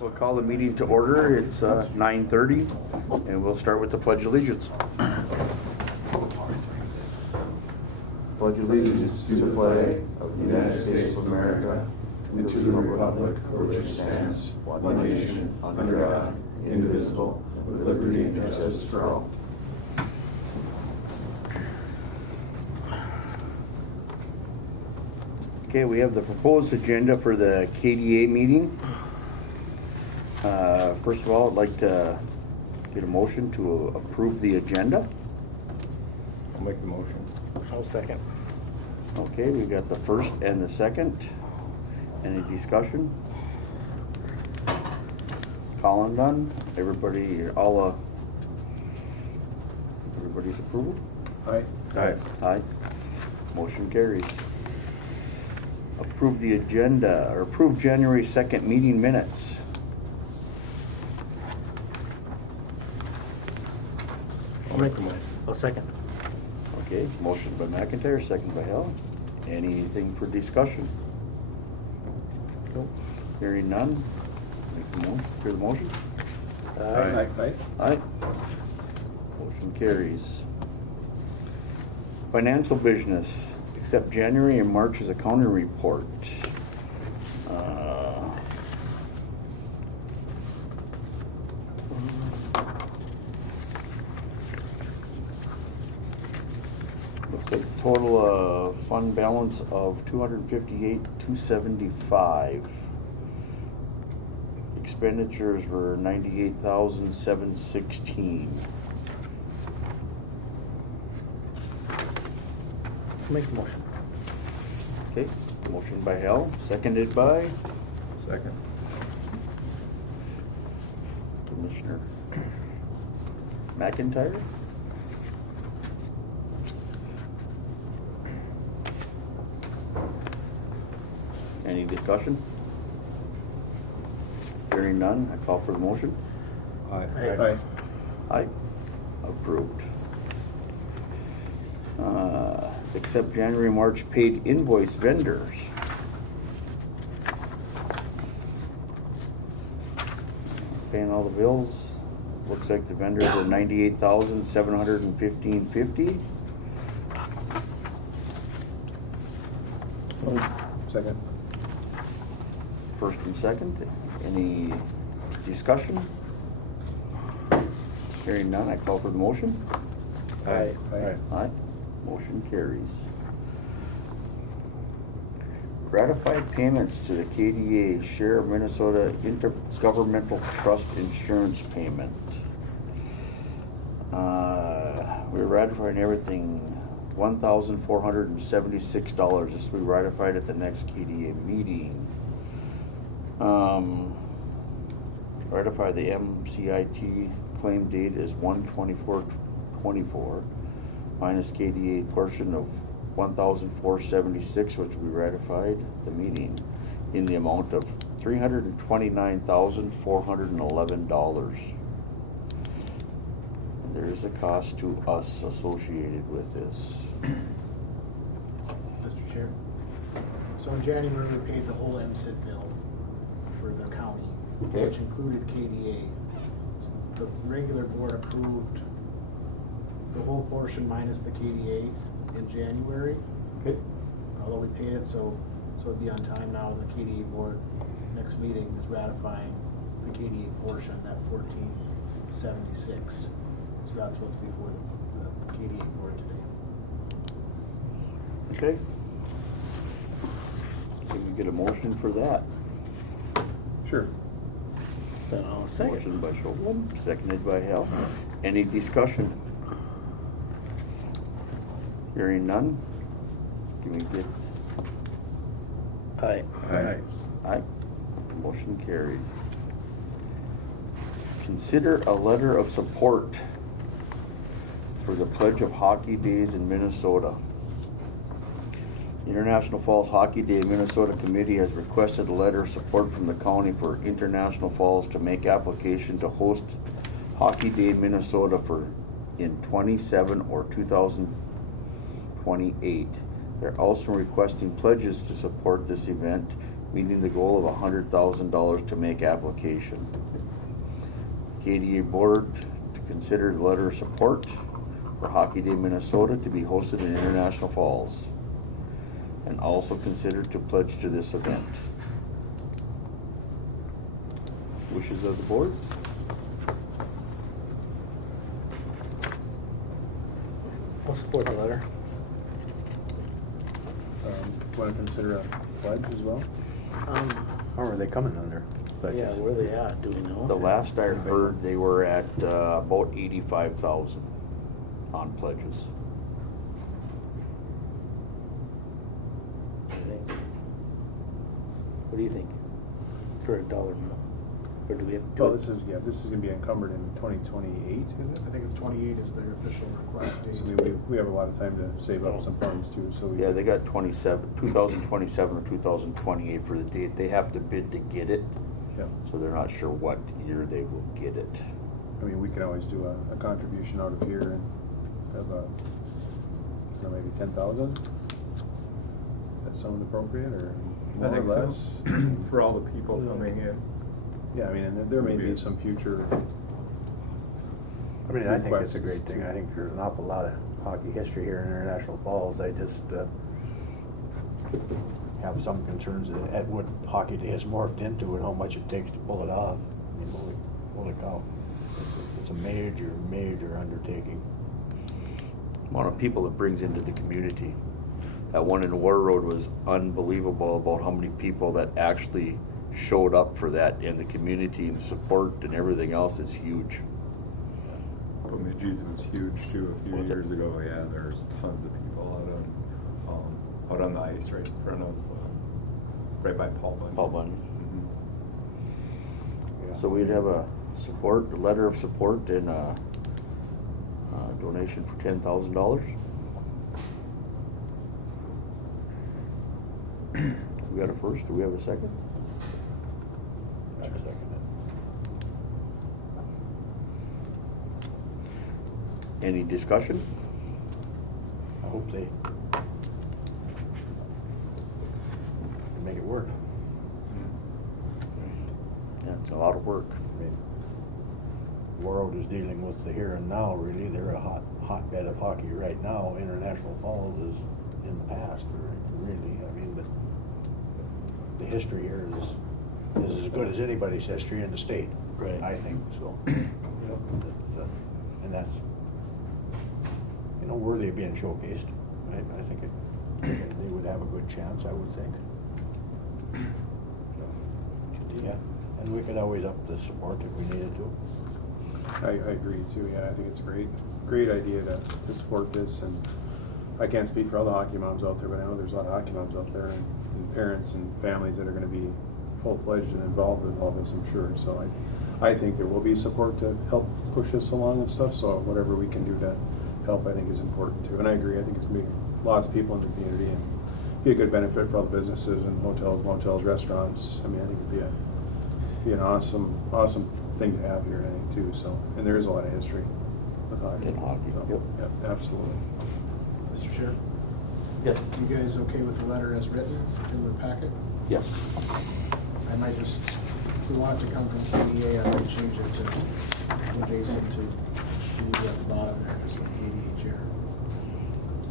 We'll call the meeting to order. It's 9:30, and we'll start with the Pledge of Allegiance. Pledge allegiance to the flag of the United States of America and to the republic for which it stands, one nation, under God, indivisible, with liberty and justice for all. Okay, we have the proposed agenda for the KDA meeting. First of all, I'd like to get a motion to approve the agenda. I'll make the motion. I'll second. Okay, we got the first and the second. Any discussion? Colin done? Everybody, everybody's approval? Aye. Aye. Motion carries. Approve the agenda, or approve January 2nd meeting minutes. I'll make the motion. I'll second. Okay, motion by McIntyre, second by Hill. Anything for discussion? Nope. Hearing none. Make the motion. Hear the motion? Aye. Aye. Motion carries. Financial business, except January and March's accounting report. Looks like total fund balance of $258,275. Expenditures were $98,716. I'll make the motion. Okay, motion by Hal, seconded by Second. Commissioner McIntyre. Any discussion? Hearing none, I call for the motion. Aye. Aye. Approved. Accept January, March paid invoice vendors. Paying all the bills. Looks like the vendors are $98,715.50. Second. First and second. Any discussion? Hearing none, I call for the motion. Aye. Aye. Motion carries. Ratified payments to the KDA Share of Minnesota Intergovernmental Trust Insurance Payment. We're ratifying everything $1,476. This will be ratified at the next KDA meeting. Ratify the MCIT claim date is 1/24/24 minus KDA portion of $1,476, which we ratified at the meeting, in the amount of $329,411. There is a cost to us associated with this. Mr. Chair. So in January, we paid the whole MSIT bill for the county, Okay. which included KDA. The regular board approved the whole portion minus the KDA in January, Okay. although we paid it, so it'd be on time now. The KDA board, next meeting is ratifying the KDA portion, that 1476. So that's what's before the KDA board today. Okay. Can we get a motion for that? Sure. Then I'll second. Motion by Schultz, seconded by Hal. Any discussion? Hearing none? Can we get, Aye. aye, motion carried. Consider a letter of support for the Pledge of Hockey Days in Minnesota. The International Falls Hockey Day Minnesota Committee has requested a letter of support from the county for International Falls to make application to host Hockey Day Minnesota in 27 or 2028. They're also requesting pledges to support this event meeting the goal of $100,000 to make application. KDA Board to consider the letter of support for Hockey Day Minnesota to be hosted in International Falls, and also consider to pledge to this event. Wishes of the board? I'll support the letter. Want to consider a pledge as well? How are they coming under? Yeah, where they at, do we know? The last I heard, they were at about 85,000 on pledges. What do you think? For a dollar amount? Or do we have to do Well, it? this is going to be encumbered in 2028, is it? I think it's 28 is their official request date. So we have a lot of time to save up some funds too, so we. Yeah, they got 2027 or 2028 for the date. They have to bid to get it, Yeah. so they're not sure what year they will get it. I mean, we can always do a contribution out of here and have maybe 10,000. That sound appropriate, or I more or think less? so. For all the people coming in. Yeah, I mean, and there may be some future. I mean, I think it's a requests great thing. to- I think there's an awful lot of hockey history here in International Falls. I just have some concerns at what Hockey Day has morphed into and how much it takes to pull it off. I mean, holy cow. It's a major, major undertaking. Amount of people it brings into the community. That one in War Road was unbelievable about how many people that actually showed up for that, and the community and the support and everything else is huge. Bemidji's was huge too a few Was it? years ago. Yeah, there's tons of people out on the ice right in front of, right by Paul Bunyan. Paul Bunyan. Mhm. So we'd have a letter of support and a donation for $10,000. We got a first, do we have a second? I'd second it. Any discussion? I hope they can make it work. Yeah, it's a lot of work. I mean, the world is dealing with the here and now, really. They're a hotbed of hockey right now. International Falls is in the past, really. I mean, the history here is as good as anybody's history in the state. Right. I think, so. And that's, worthy of being showcased. I think they would have a good chance, I would think. So, yeah, and we could always up the support if we needed to. I agree too. Yeah, I think it's a great idea to support this. And I can't speak for all the hockey moms out there, but I know there's a lot of hockey moms out there and parents and families that are going to be full-fledged and involved with all this, I'm sure. So I think there will be support to help push this along and stuff. So whatever we can do to help, I think, is important too. And I agree. I think it's going to be lots of people in the community and be a good benefit for all the businesses and hotels, motels, restaurants. I mean, I think it'd be an awesome thing to have here, I think, too. So, and there is a lot of history with hockey. In hockey, So, yep, absolutely. Mr. Chair, Yes. you guys okay with the letter as written in the packet? Yes. I might just, if we want it to come from KDA, I might change it to adjacent to use at the bottom there, just from KDA chair.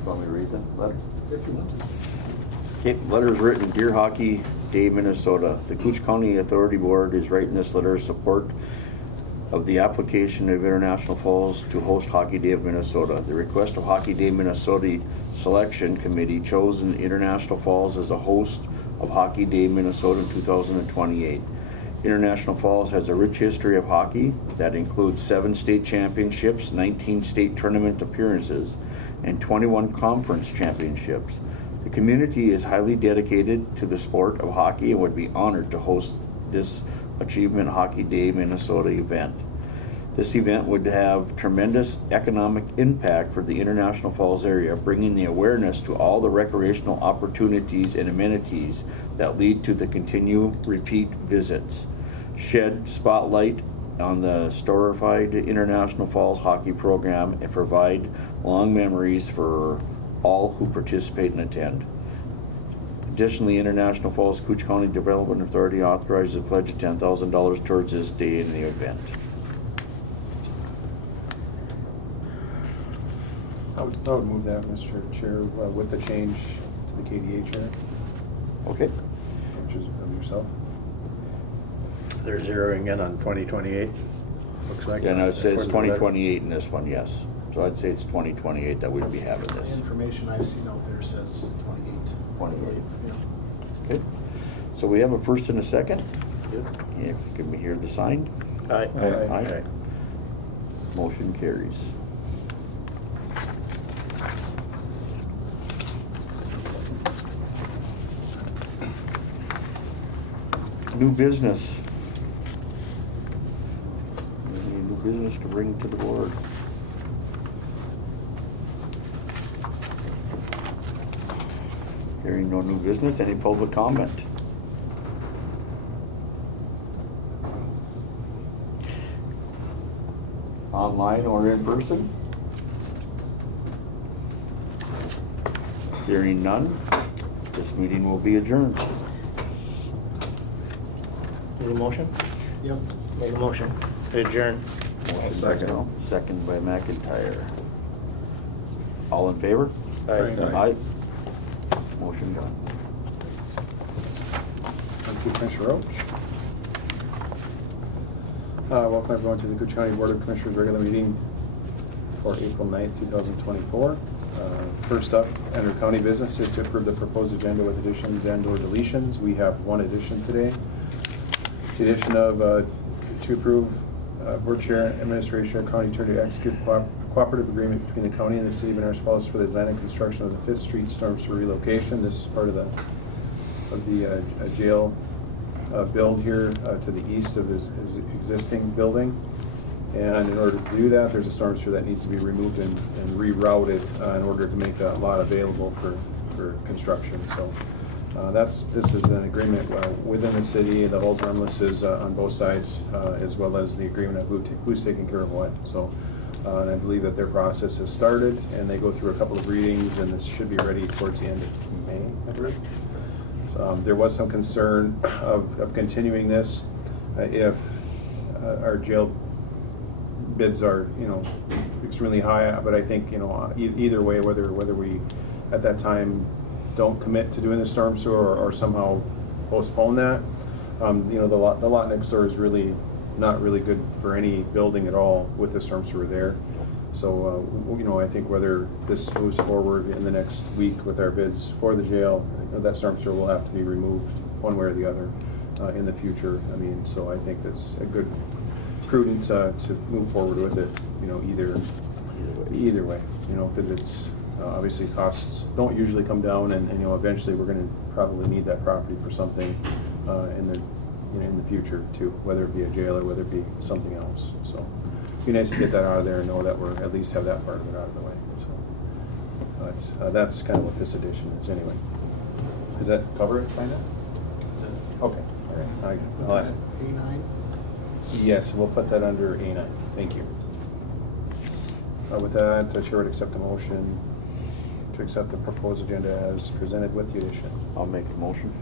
Want me to read the letter? If you want to. Okay, letter is written, Dear Hockey Day, Minnesota. The Cooch County Authority Board is writing this letter of support of the application of International Falls to host Hockey Day of Minnesota. The request of Hockey Day Minnesota Selection Committee chosen International Falls as a host of Hockey Day Minnesota in 2028. International Falls has a rich history of hockey that includes 7 state championships, 19 state tournament appearances, and 21 conference championships. The community is highly dedicated to the sport of hockey and would be honored to host this Achievement Hockey Day Minnesota event. This event would have tremendous economic impact for the International Falls area, bringing the awareness to all the recreational opportunities and amenities that lead to the continued repeat visits. Shed spotlight on the storified International Falls hockey program and provide long memories for all who participate and attend. Additionally, International Falls Cooch County Development Authority authorizes a pledge of $10,000 towards this day in the event. I would move that, Mr. Chair, with the change to the KDA chair, Okay? which is of yourself. They're zeroing in on 2028, looks like. And it says According to that. 2028 in this one, yes. So I'd say it's 2028 that we'd be having The this. information I've seen out there says 28. 28. Yeah. Okay. So we have a first and a second. Good. Yeah, can we hear the sign? Aye. Aye. Motion carries. New business. Any new business to bring to the board? Hearing no new business, any public comment? Online or in person? Hearing none, this meeting will be adjourned. Need a motion? Yep. Make a motion. To adjourn. Motion by second. Snell, second by McIntyre. All in favor? Aye. Aye. Motion done. Thank you, Commissioner Roach. Welcome everyone to the Koochiching County Board of Commissioners regular meeting for April 9th, 2024. First up, under county business is to approve the proposed agenda with additions and/or deletions. We have one addition today. It's the addition of to approve board chair, administration, county attorney to execute cooperative agreement between the county and the city of Narrows Falls for the design and construction of the 5th Street storm sewer relocation. This is part of the jail build here to the east of this existing building. And in order to do that, there's a storm sewer that needs to be removed and rerouted in order to make that lot available for construction. So this is an agreement within the city. The whole harmless is on both sides, as well as the agreement of who's taking care of what. So, and I believe that their process has started, and they go through a couple of readings, and this should be ready towards the end of May, I believe. So, there was some concern of continuing this if our jail bids are, extremely high. But I think, either way, whether we at that time don't commit to doing the storm sewer or somehow postpone that, the lot next door is really not really good for any building at all with the storm sewer there. So, I think whether this moves forward in the next week with our bids for the jail, that storm sewer will have to be removed one way or the other in the future. So I think that's a good, prudent to move forward with it, either way, because it's obviously costs don't usually come down, and eventually we're going to probably need that property for something in the future too, whether it be a jail or whether it be something else. So it'd be nice to get that out of there and know that we're at least have that part of it out of the way. So that's kind of what this edition is anyway. Does that cover it, kind of? Okay. All right. Put that at A9. Yes, we'll put that under A9. Thank you. With that, the chair would accept a motion to accept the proposed agenda as presented with the addition. I'll make the motion.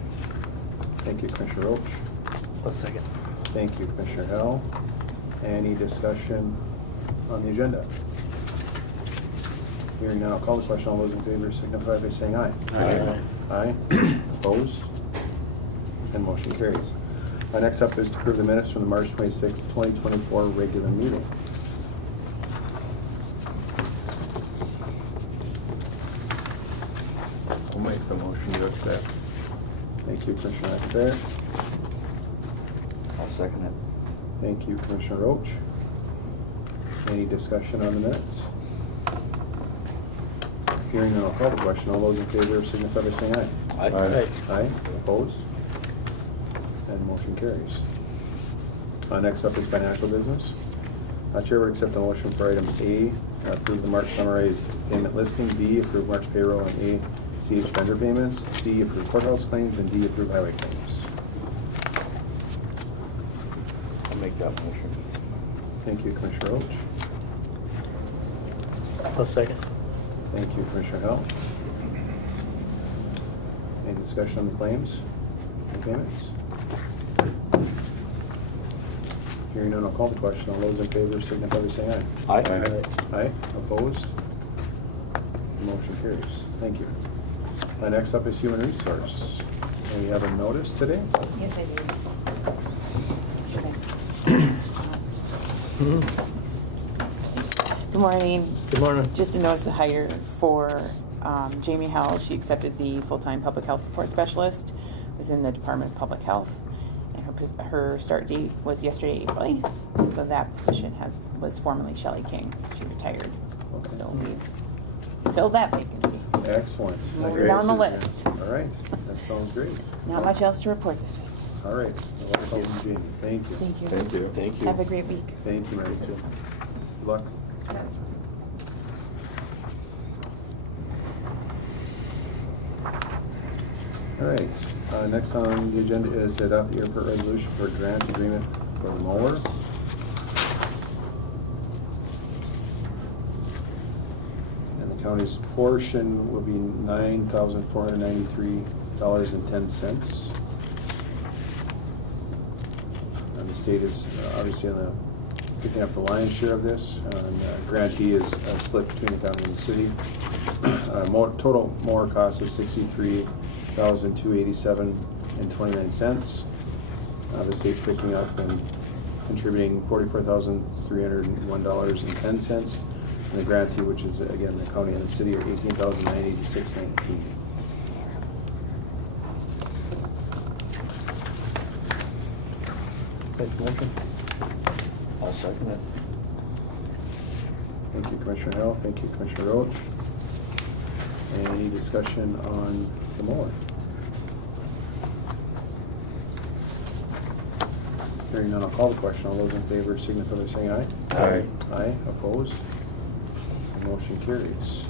Thank you, Commissioner Roach. A second. Thank you, Commissioner Hell. Any discussion on the agenda? Hearing none, I'll call the question. All those in favor signify by saying aye. Aye. Aye. Opposed? And motion carries. Next up is to approve the minutes from the March 26, 2024 regular meeting. I'll make the motion to accept. Thank you, Commissioner McIntyre. I'll second it. Thank you, Commissioner Roach. Any discussion on the minutes? Hearing none, I'll call the question. All those in favor signify by saying aye. Aye. Aye. Opposed? And motion carries. Next up is financial business. Chair would accept a motion for item A, approve the March summarized payment listing, B, approve March payroll, and A, CH vendor payments, C, approve courthouse claims, and D, approve highway claims. I'll make that motion. Thank you, Commissioner Roach. A second. Thank you, Commissioner Hell. Any discussion on the claims and payments? Hearing none, I'll call the question. All those in favor signify by saying aye. Aye. Aye. Opposed? Motion carries. Thank you. Next up is human resource. And we have a notice today. Yes, I do. Should I s- Good morning. Good morning. Just a notice of hire for Jamie Howell. She accepted the full-time public health support specialist within the Department of Public Health. And her start date was yesterday, April 8th. So that position was formerly Shelley King. She retired. Okay. So we've filled that vacancy. Excellent. Moving down the list. All right. That sounds great. Not much else to report this week. All right. Welcome, Jamie. Thank you. Thank you. Thank you. Thank you. Have a great week. Thank you, Mary, too. Good luck. All right, next on the agenda is to adopt the airport resolution for a grant agreement for the mower. And the county's portion will be $9,493.10. And the state is obviously picking up the lion's share of this. And grantee is split between the county and the city. Total mower cost is $63,287.29. The state's picking up and contributing $44,301.10. And the grantee, which is again the county and the city, are $18,986.19. Make the motion. I'll second it. Thank you, Commissioner Hill. Thank you, Commissioner Roach. Any discussion on the mower? Hearing none, I'll call the question. All those in favor signify by saying aye. Aye. Aye. Opposed? Motion carries.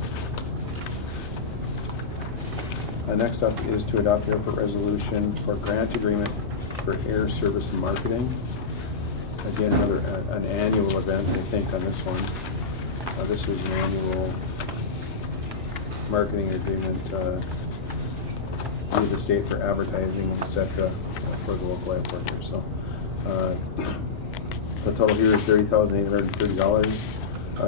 Next up is to adopt the airport resolution for grant agreement for air service and marketing. Again, an annual event, I think, on this one. This is an annual marketing agreement with the state for advertising, et cetera, for the local airport here. So the total here is $30,830.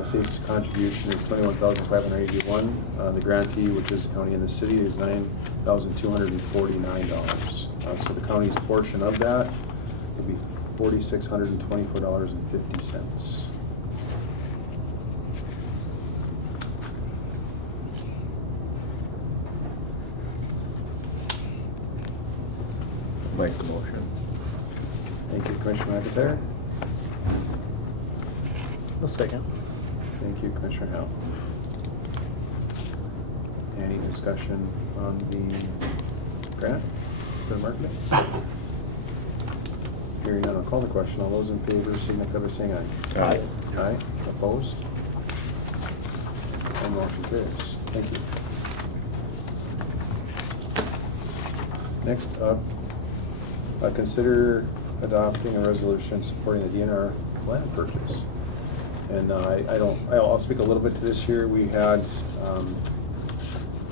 State's contribution is $21,581. The grantee, which is the county and the city, is $9,249. So the county's portion of that would be $4,624.50. Make the motion. Thank you, Commissioner McIntyre. A second. Thank you, Commissioner Howell. Any discussion on the grant for the marketing? Hearing none, I'll call the question. All those in favor signify by saying aye. Aye. Aye. Opposed? And motion carries. Thank you. Next up, consider adopting a resolution supporting the DNR land purchase. And I'll speak a little bit to this here. We had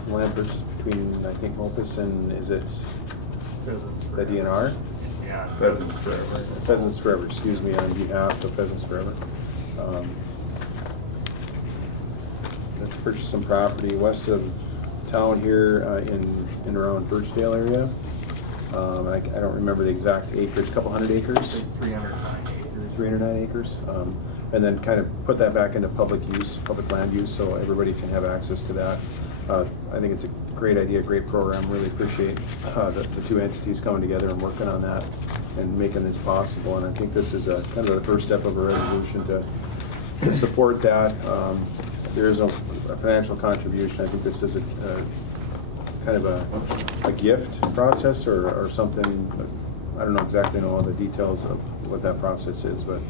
land purchase between, I think, Mopus and, is it the DNR? Yeah. Pheasants forever. Pheasants Forever, excuse me, on behalf of Pheasants Forever. Let's purchase some property west of town here in around Birchdale area. I don't remember the exact acreage, a couple hundred acres? 309 acres. And then kind of put that back into public use, public land use, so everybody can have access to that. I think it's a great idea, great program. Really appreciate the two entities coming together and working on that and making this possible. And I think this is kind of the first step of a resolution to support that. There is a financial contribution. I think this is a kind of a gift process or something. I don't exactly know all the details of what that process is, but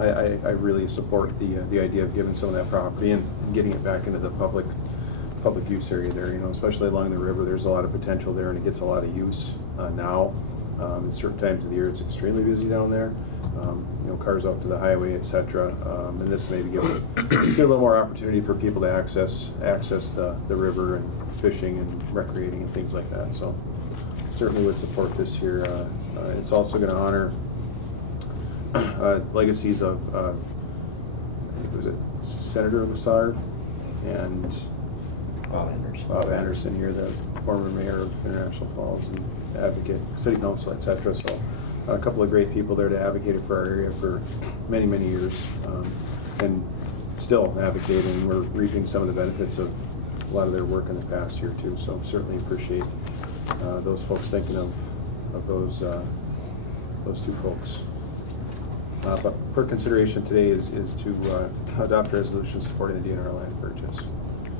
I really support the idea of giving some of that property and getting it back into the public use area there. You know, especially along the river, there's a lot of potential there, and it gets a lot of use now. At certain times of the year, it's extremely busy down there, cars out to the highway, et cetera. And this maybe give a little more opportunity for people to access the river and fishing and recreating and things like that. So certainly would support this here. It's also going to honor legacies of, I think, was it Senator Lassard and Bob Anderson here, the former mayor of International Falls and advocate, city council, et cetera. So a couple of great people there to advocate for our area for many, many years, and still advocating. We're reaping some of the benefits of a lot of their work in the past year too. So certainly appreciate those folks thinking of those two folks. But per consideration today is to adopt a resolution supporting the DNR land purchase.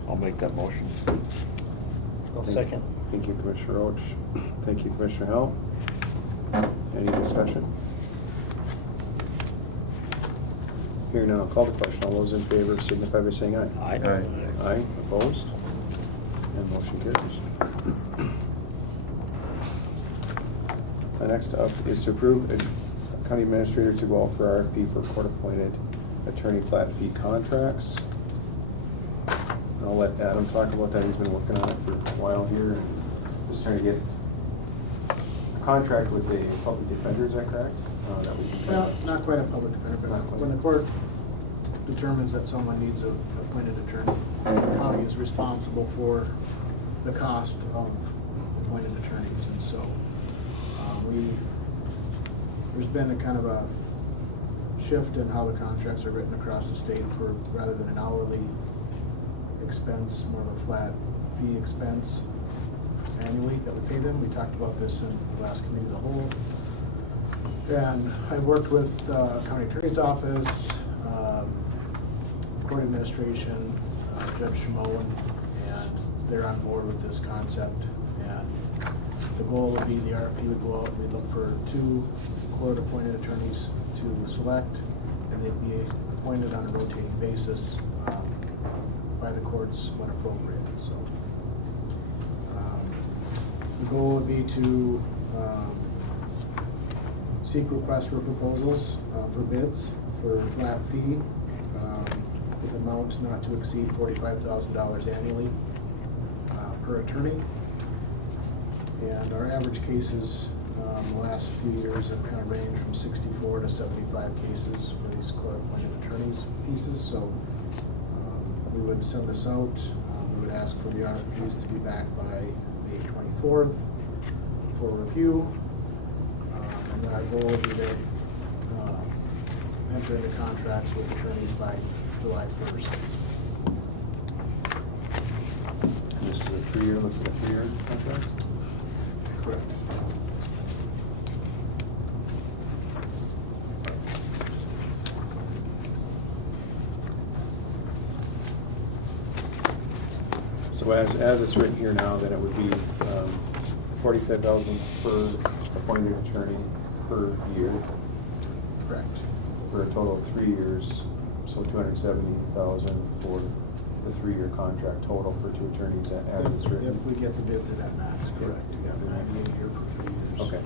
I'll make that motion. I'll second. Thank you, Commissioner Roach. Thank you, Commissioner Howell. Any discussion? Hearing none, I'll call the question. All those in favor signify by saying aye. Aye. Aye, opposed? And motion carries. Next up is to approve a county administrator to go out for RFP for court-appointed attorney flat fee contracts. And I'll let Adam talk about that. He's been working on it for a while here, and just trying to get a contract with a public defender, is that correct? That we can Well, not quite a public defender, but Not quite. when the court determines that someone needs an appointed attorney, the county is responsible for the cost of appointed attorneys, and so there's been a kind of a shift in how the contracts are written across the state for, rather than an hourly expense, more of a flat fee expense annually that we pay them. We talked about this in the last committee of the whole. And I worked with county attorney's office, court administration, Judge Schmoen, and they're on board with this concept. And the goal would be the RFP would go out, and we'd look for 2 court-appointed attorneys to select, and they'd be appointed on a rotating basis by the courts when appropriate. So the goal would be to seek requests for proposals for bids for a flat fee with amounts not to exceed $45,000 annually per attorney. And our average cases the last few years have kind of ranged from 64 to 75 cases for these court-appointed attorneys pieces. So we would send this out. We would ask for the RFPs to be back by May 24th for review. And then our goal would be to enter into contracts with attorneys by July 1st. This is a 3-year, looks like a 3-year contract? Correct. So as it's written here now, then it would be $45,000 per appointed attorney per year. Correct. For a total of 3 years, so $270,000 for the 3-year contract total for 2 attorneys as it's written. If we get the bids at that max, correct. You got 98 here for 3 years. Okay,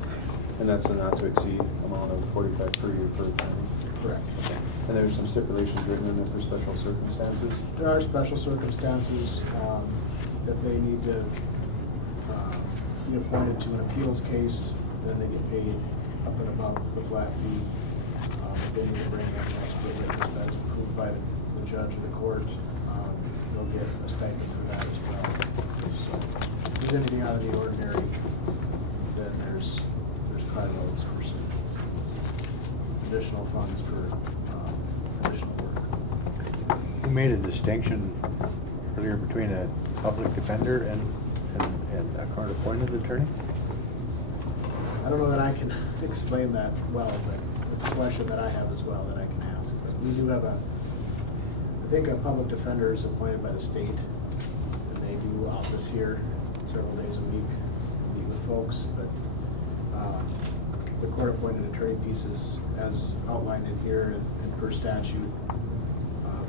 and that's the not to exceed amount of 45 per year per attorney. Correct. And there's some stipulations written in there for special circumstances. There are special circumstances that they need to be appointed to an appeals case, then they get paid up and above the flat fee. If they need to bring in an expert witness that's approved by the judge or the court, they'll get a stipend for that as well. So if there's anything out of the ordinary, then there's carve-outs for some additional funds for additional work. You made a distinction earlier between a public defender and a court-appointed attorney? I don't know that I can explain that well, but it's a question that I have as well that I can ask. But we do have I think a public defender is appointed by the state, and they do office here several days a week, meet with folks, but the court-appointed attorney pieces, as outlined in here and per statute,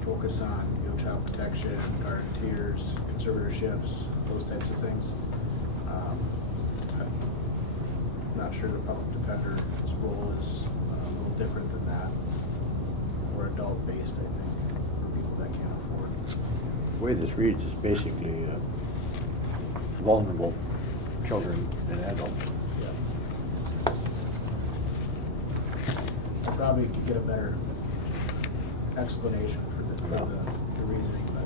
focus on, child protection, guarantors, conservatorships, those types of things. I'm not sure the public defender's role is a little different than that. More adult-based, I think, for people that can't afford. The way this reads is basically vulnerable children and adults. I probably could get a better explanation for the reasoning, but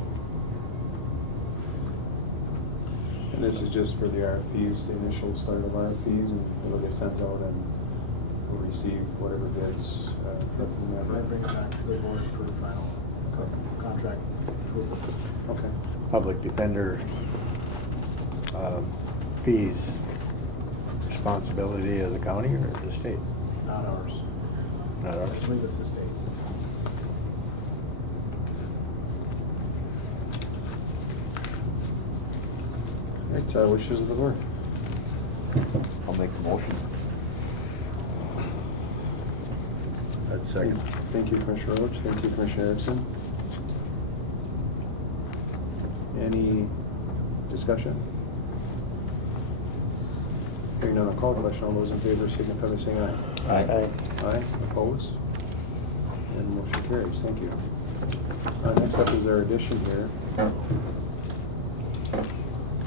And this is just for the RFPs, the initial start of RFPs, and it'll get sent out and we'll receive whatever bids from I whomever. bring it back to the board for final contract approval. Okay. Public defender fees, responsibility of the county or the state? Not ours. Not ours. I believe it's the state. All right, wishes of the board. I'll make the motion. That's second. Thank you, Commissioner Roach. Thank you, Commissioner Erickson. Any discussion? Hearing none, I'll call the question. All those in favor signify by saying aye. Aye. Aye, opposed? And motion carries. Thank you. Next up is our addition here.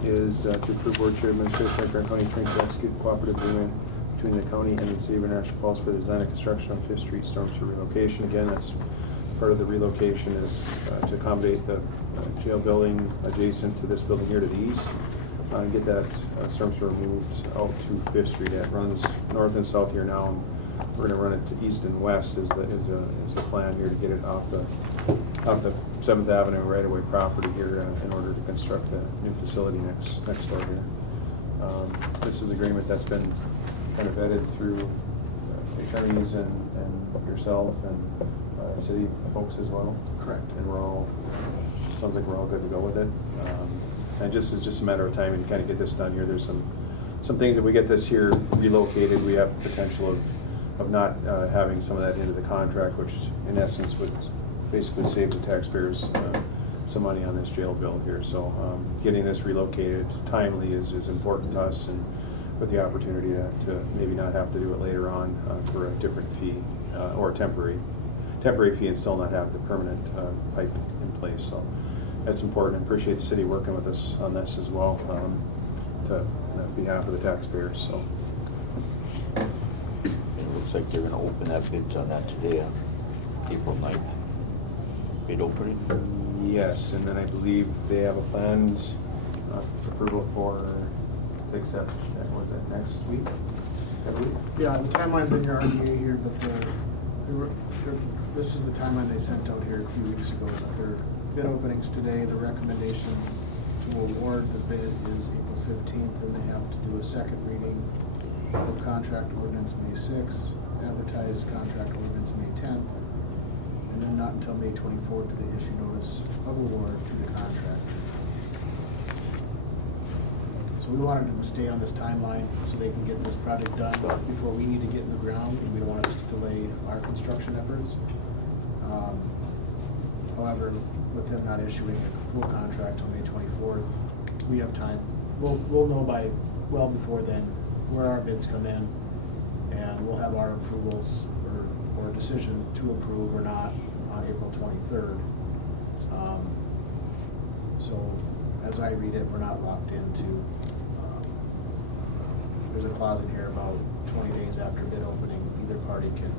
Is to approve board chair administration of Grant County Attorney to execute a cooperative agreement between the county and the city of International Falls for the design and construction of Fifth Street storm sewer relocation. Again, that's part of the relocation is to accommodate the jail building adjacent to this building here to the east. And get that storm sewer moved out to Fifth Street. It runs north and south here now, and we're going to run it to east and west is the plan here to get it off the 7th Avenue right-of-way property here in order to construct the new facility next door here. This is an agreement that's been kind of vetted through attorneys and yourself and city folks as well. Correct. And sounds like we're all good to go with it. And it's just a matter of time and kind of get this done here. There's some things that we get this here relocated. We have potential of not having some of that into the contract, which in essence would basically save the taxpayers some money on this jail bill here. So getting this relocated timely is important to us, and with the opportunity to maybe not have to do it later on for a different fee or a temporary fee and still not have the permanent pipe in place. So that's important. I appreciate the city working with us on this as well on behalf of the taxpayers. So. It looks like they're gonna open that bids on that today, on April 9th. Bid opening? Yes, and then I believe they have a planned approval to accept, was it next week? I believe. Yeah, the timeline's in your RDA here, but this is the timeline they sent out here a few weeks ago. But their bid openings today, the recommendation to award the bid is April 15th, and they have to do a second reading of contract ordinance May 6th, advertise contract ordinance May 10th, and then not until May 24th do they issue notice of award to the contractor. So we wanted them to stay on this timeline so they can get this project done before we need to get in the ground, and we don't want it to delay our construction efforts. However, with them not issuing a full contract on May 24th, we have time. We'll know by well before then where our bids come in, and we'll have our approvals or decision to approve or not on April 23rd. So as I read it, we're not locked into, there's a clause in here about 20 days after bid opening, either party can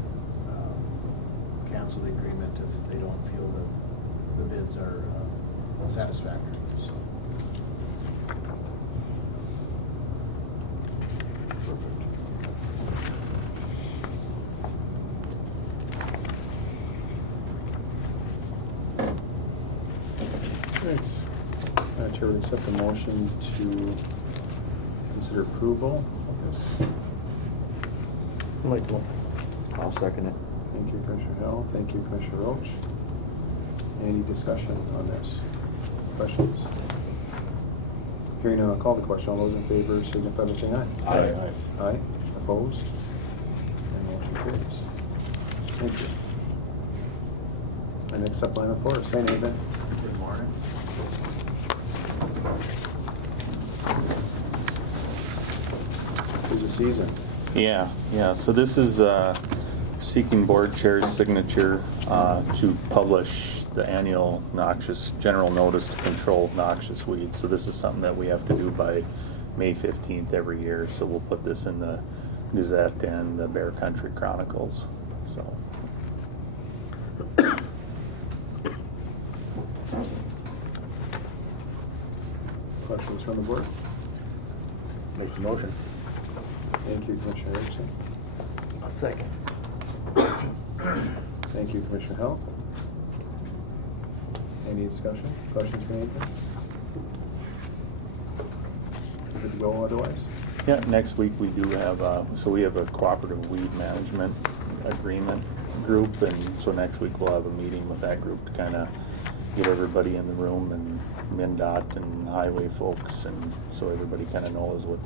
cancel the agreement if they don't feel that the bids are satisfactory. So. Chair would accept a motion to consider approval of this. I'll second it. Thank you, Commissioner Hill. Thank you, Commissioner Roach. Any discussion on this? Questions? Hearing none, I'll call the question. All those in favor signify by saying aye. Aye. Aye. Opposed? And motion carries. Thank you. Next up, line of forest. Hey, Nathan. Good morning. Tis the season. Yeah. So this is seeking board chair's signature to publish the annual noxious, general notice to control noxious weeds. So this is something that we have to do by May 15th every year. So we'll put this in the Gazette and the Bear Country Chronicles. So. Questions from the board? Make the motion. Thank you, Commissioner Erickson. A second. Thank you, Commissioner Hell. Any discussion? Questions for Nathan? Good to go otherwise? Yeah, next week we do have, so we have a cooperative weed management agreement group, and so next week we'll have a meeting with that group to kind of get everybody in the room, and MnDOT and highway folks, and so everybody kind of knows what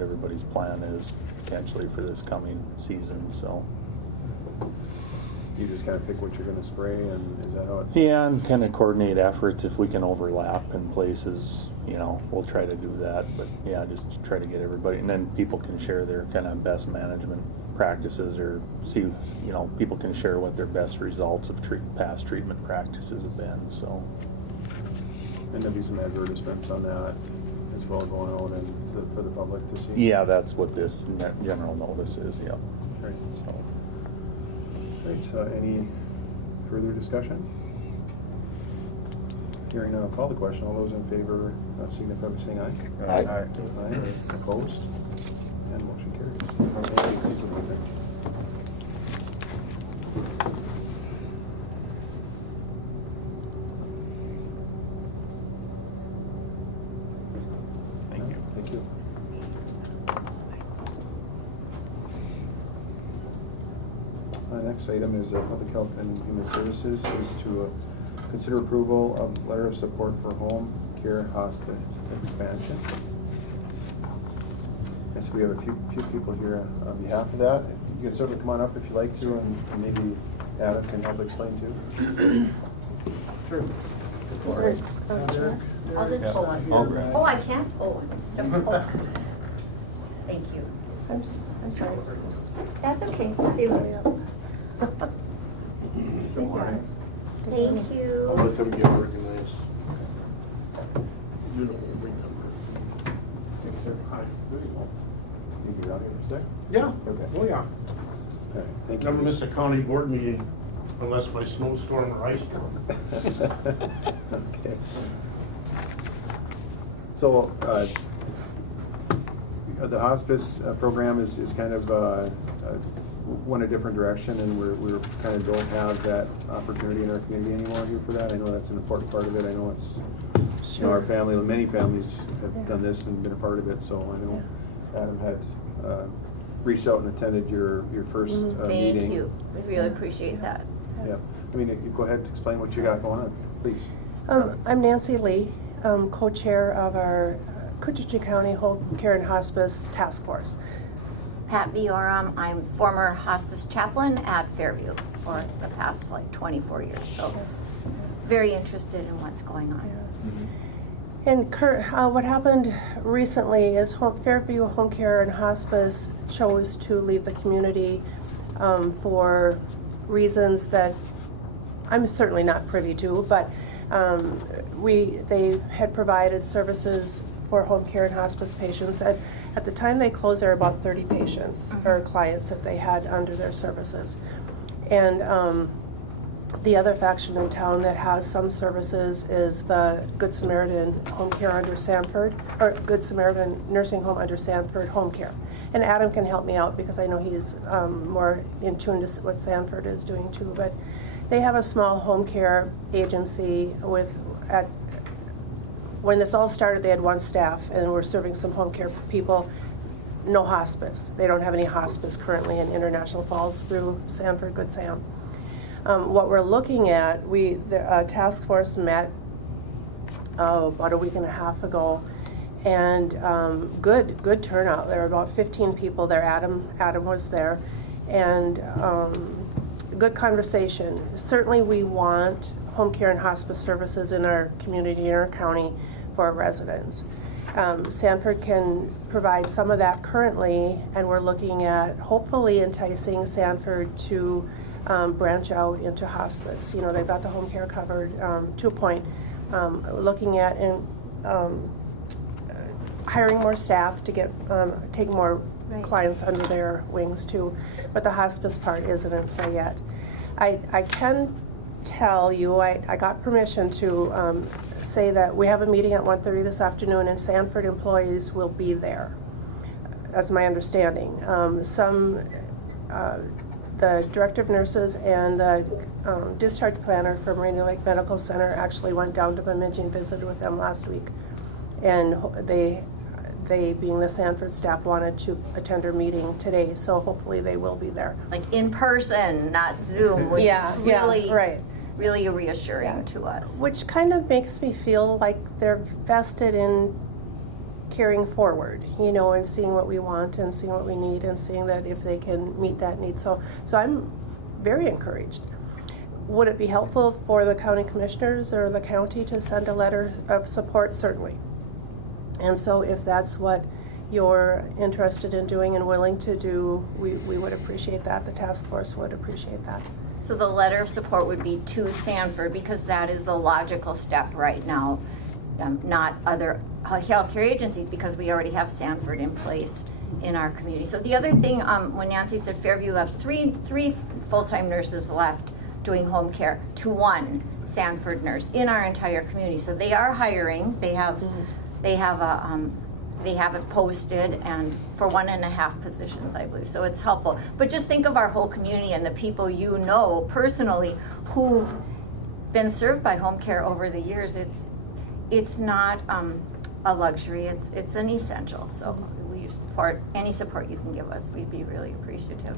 everybody's plan is potentially for this coming season, so. You just kind of pick what you're going to spray, and is that how it? Yeah, and kind of coordinate efforts if we can overlap in places, we'll try to do that, but yeah, just to try to get everybody, and then people can share their kind of best management practices, or see, people can share what their best results of past treatment practices have been, so. And there'll be some advertisements on that as well going out and for the public to see? Yeah, that's what this general notice is, yep. Great. So. Great. Any further discussion? Hearing none, I'll call the question. All those in favor signify by saying aye. Aye. Aye. Opposed? And motion carries. Thank you. Thank you. Thank you. Next item is Public Health and Human Services is to consider approval of letter of support for home care hospice expansion. Yes, we have a few people here on behalf of that. You can certainly come on up if you like to, and maybe Adam can help explain too. Sure. Is there a co-chair? I'll just pull one. I'll grab it. Oh, I can't pull one. Don't pull. Thank you. I'm sorry. That's okay. Good morning. Thank I'll you. let them get organized. You know, we'll bring them. Thanks, sir. Hi. You get out here for a sec? Yeah, Okay. oh yeah. Okay, thank you. Never miss a county board meeting unless by snowstorm or ice storm. Okay. So, the hospice program is kind of went a different direction, and we're kind of don't have that opportunity in our community anymore here for that. I know that's an important part of it. I know it's, our family, many families have done this and been a part of it, so I know Adam had reached out and attended your first meeting. Thank you. We really appreciate that. Yeah. I mean, you go ahead and explain what you got going on, please. I'm Nancy Lee, co-chair of our Koochiching County Home Care and Hospice Task Force. Pat Bioram, I'm former hospice chaplain at Fairview for the past 24 years, so very interested in what's going on. And what happened recently is Fairview Home Care and Hospice chose to leave the community for reasons that I'm certainly not privy to, but they had provided services for home care and hospice patients. At the time they closed, there were about 30 patients or clients that they had under their services. And the other faction in town that has some services is the Good Samaritan Home Care under Sanford, or Good Samaritan Nursing Home under Sanford Home Care. And Adam can help me out because I know he's more in tune to what Sanford is doing too. But they have a small home care agency when this all started, they had one staff and were serving some home care people, no hospice. They don't have any hospice currently in International Falls through Sanford Good Sam. What we're looking at, the task force met about a week and a half ago, and good turnout. There were about 15 people there. Adam was there, and good conversation. Certainly we want home care and hospice services in our community, in our county, for our residents. Sanford can provide some of that currently, and we're looking at hopefully enticing Sanford to branch out into hospice. You know, they've got the home care covered to a point. Looking at hiring more staff to get take more clients under their wings too, but the hospice part isn't in play yet. I can tell you I got permission to say that we have a meeting at 1:30 this afternoon, and Sanford employees will be there. That's my understanding. The director of nurses and the discharge planner for Rainier Lake Medical Center actually went down to Bemidji and visited with them last week, and they being the Sanford staff wanted to attend our meeting today, so hopefully they will be there. Like in person, not Zoom, which is really, right. really reassuring to us. Which kind of makes me feel like they're vested in carrying forward, you know, and seeing what we want and seeing what we need and seeing that if they can meet that need. So I'm very encouraged. Would it be helpful for the county commissioners or the county to send a letter of support? Certainly. And so if that's what you're interested in doing and willing to do, we would appreciate that. The task force would appreciate that. So the letter of support would be to Sanford, because that is the logical step right now, not other healthcare agencies, because we already have Sanford in place in our community. So the other thing, when Nancy said Fairview left, three full-time nurses left doing home care to one Sanford nurse in our entire community. So they are hiring. They have it posted, and for 1.5 positions, I believe. So it's helpful. But just think of our whole community and the people you know personally who've been served by home care over the years. It's not a luxury. It's an essential. So we support any support you can give us. We'd be really appreciative.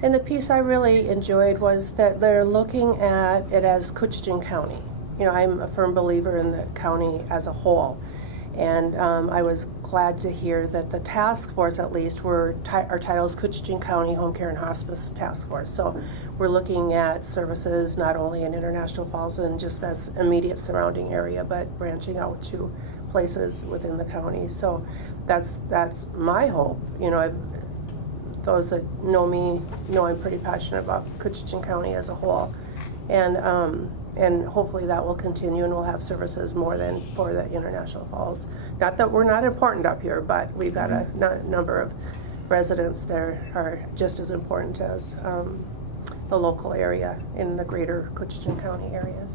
And the piece I really enjoyed was that they're looking at it as Koochiching County. You know, I'm a firm believer in the county as a whole. And I was glad to hear that the task force, at least, our title is Koochiching County Home Care and Hospice Task Force. So we're looking at services not only in International Falls and just that immediate surrounding area, but branching out to places within the county. So that's my hope. You know, those that know me know I'm pretty passionate about Koochiching County as a whole. And hopefully that will continue, and we'll have services more than for the International Falls. Not that we're not important up here, but we've got a number of residents that are just as important as the local area in the greater Koochiching County area.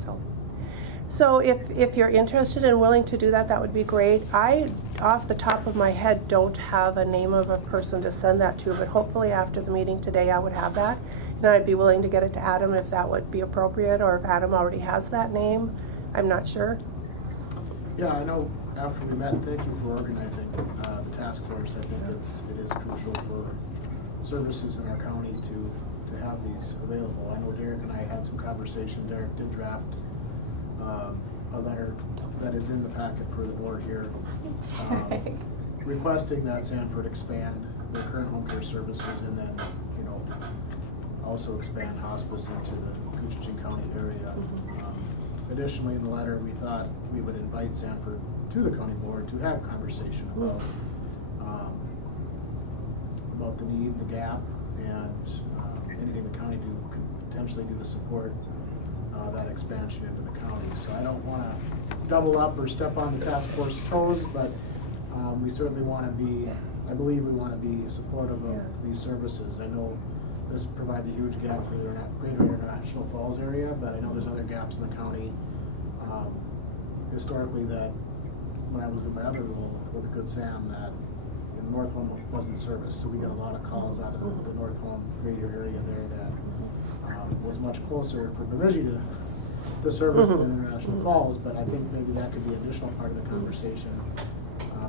So if you're interested and willing to do that, that would be great. I, off the top of my head, don't have a name of a person to send that to, but hopefully after the meeting today I would have that. And I'd be willing to get it to Adam if that would be appropriate, or if Adam already has that name. I'm not sure. Yeah, I know after we met, thank you for organizing the task force. I think it is crucial for services in our county to have these available. I know Derek and I had some conversation. Derek did draft a letter that is in the packet for the board here, requesting that Sanford expand their current home care services, and then, you know, also expand hospice into the Koochiching County area. Additionally, in the letter, we thought we would invite Sanford to the county board to have a conversation about the need, the gap, and anything the county could potentially do to support that expansion into the county. So I don't want to double up or step on the task force toes, but we certainly want to be, I believe we want to be supportive of these services. I know this provides a huge gap for the greater International Falls area, but I know there's other gaps in the county historically that when I was in my other role with Good Sam, that North Home wasn't serviced, so we got a lot of calls out of the North Home greater area there that was much closer for Bemidji to the service than International Falls, but I think maybe that could be an additional part of the conversation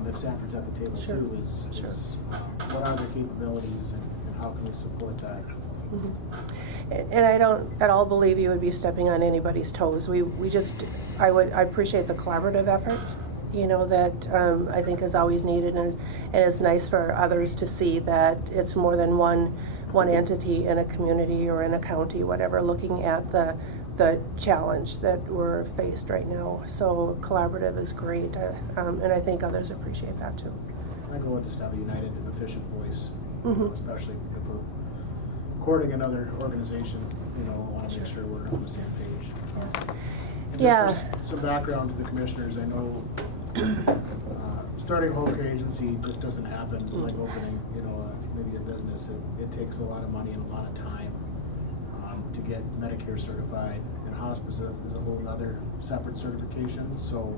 if Sanford's at the table too, is what are their capabilities and how can we support that? And I don't at all believe you would be stepping on anybody's toes. I appreciate the collaborative effort, you know, that I think is always needed, and it's nice for others to see that it's more than one entity in a community or in a county, whatever, looking at the the challenge that we're faced right now. So collaborative is great, and I think others appreciate that too. I go and just have a united and efficient voice, Mhm. especially if we're courting another organization. I want to make sure we're on the same page. And Yeah. just for some background to the commissioners, I know starting a home care agency just doesn't happen like opening, maybe a business. It takes a lot of money and a lot of time to get Medicare certified, and hospice is a whole other separate certification. So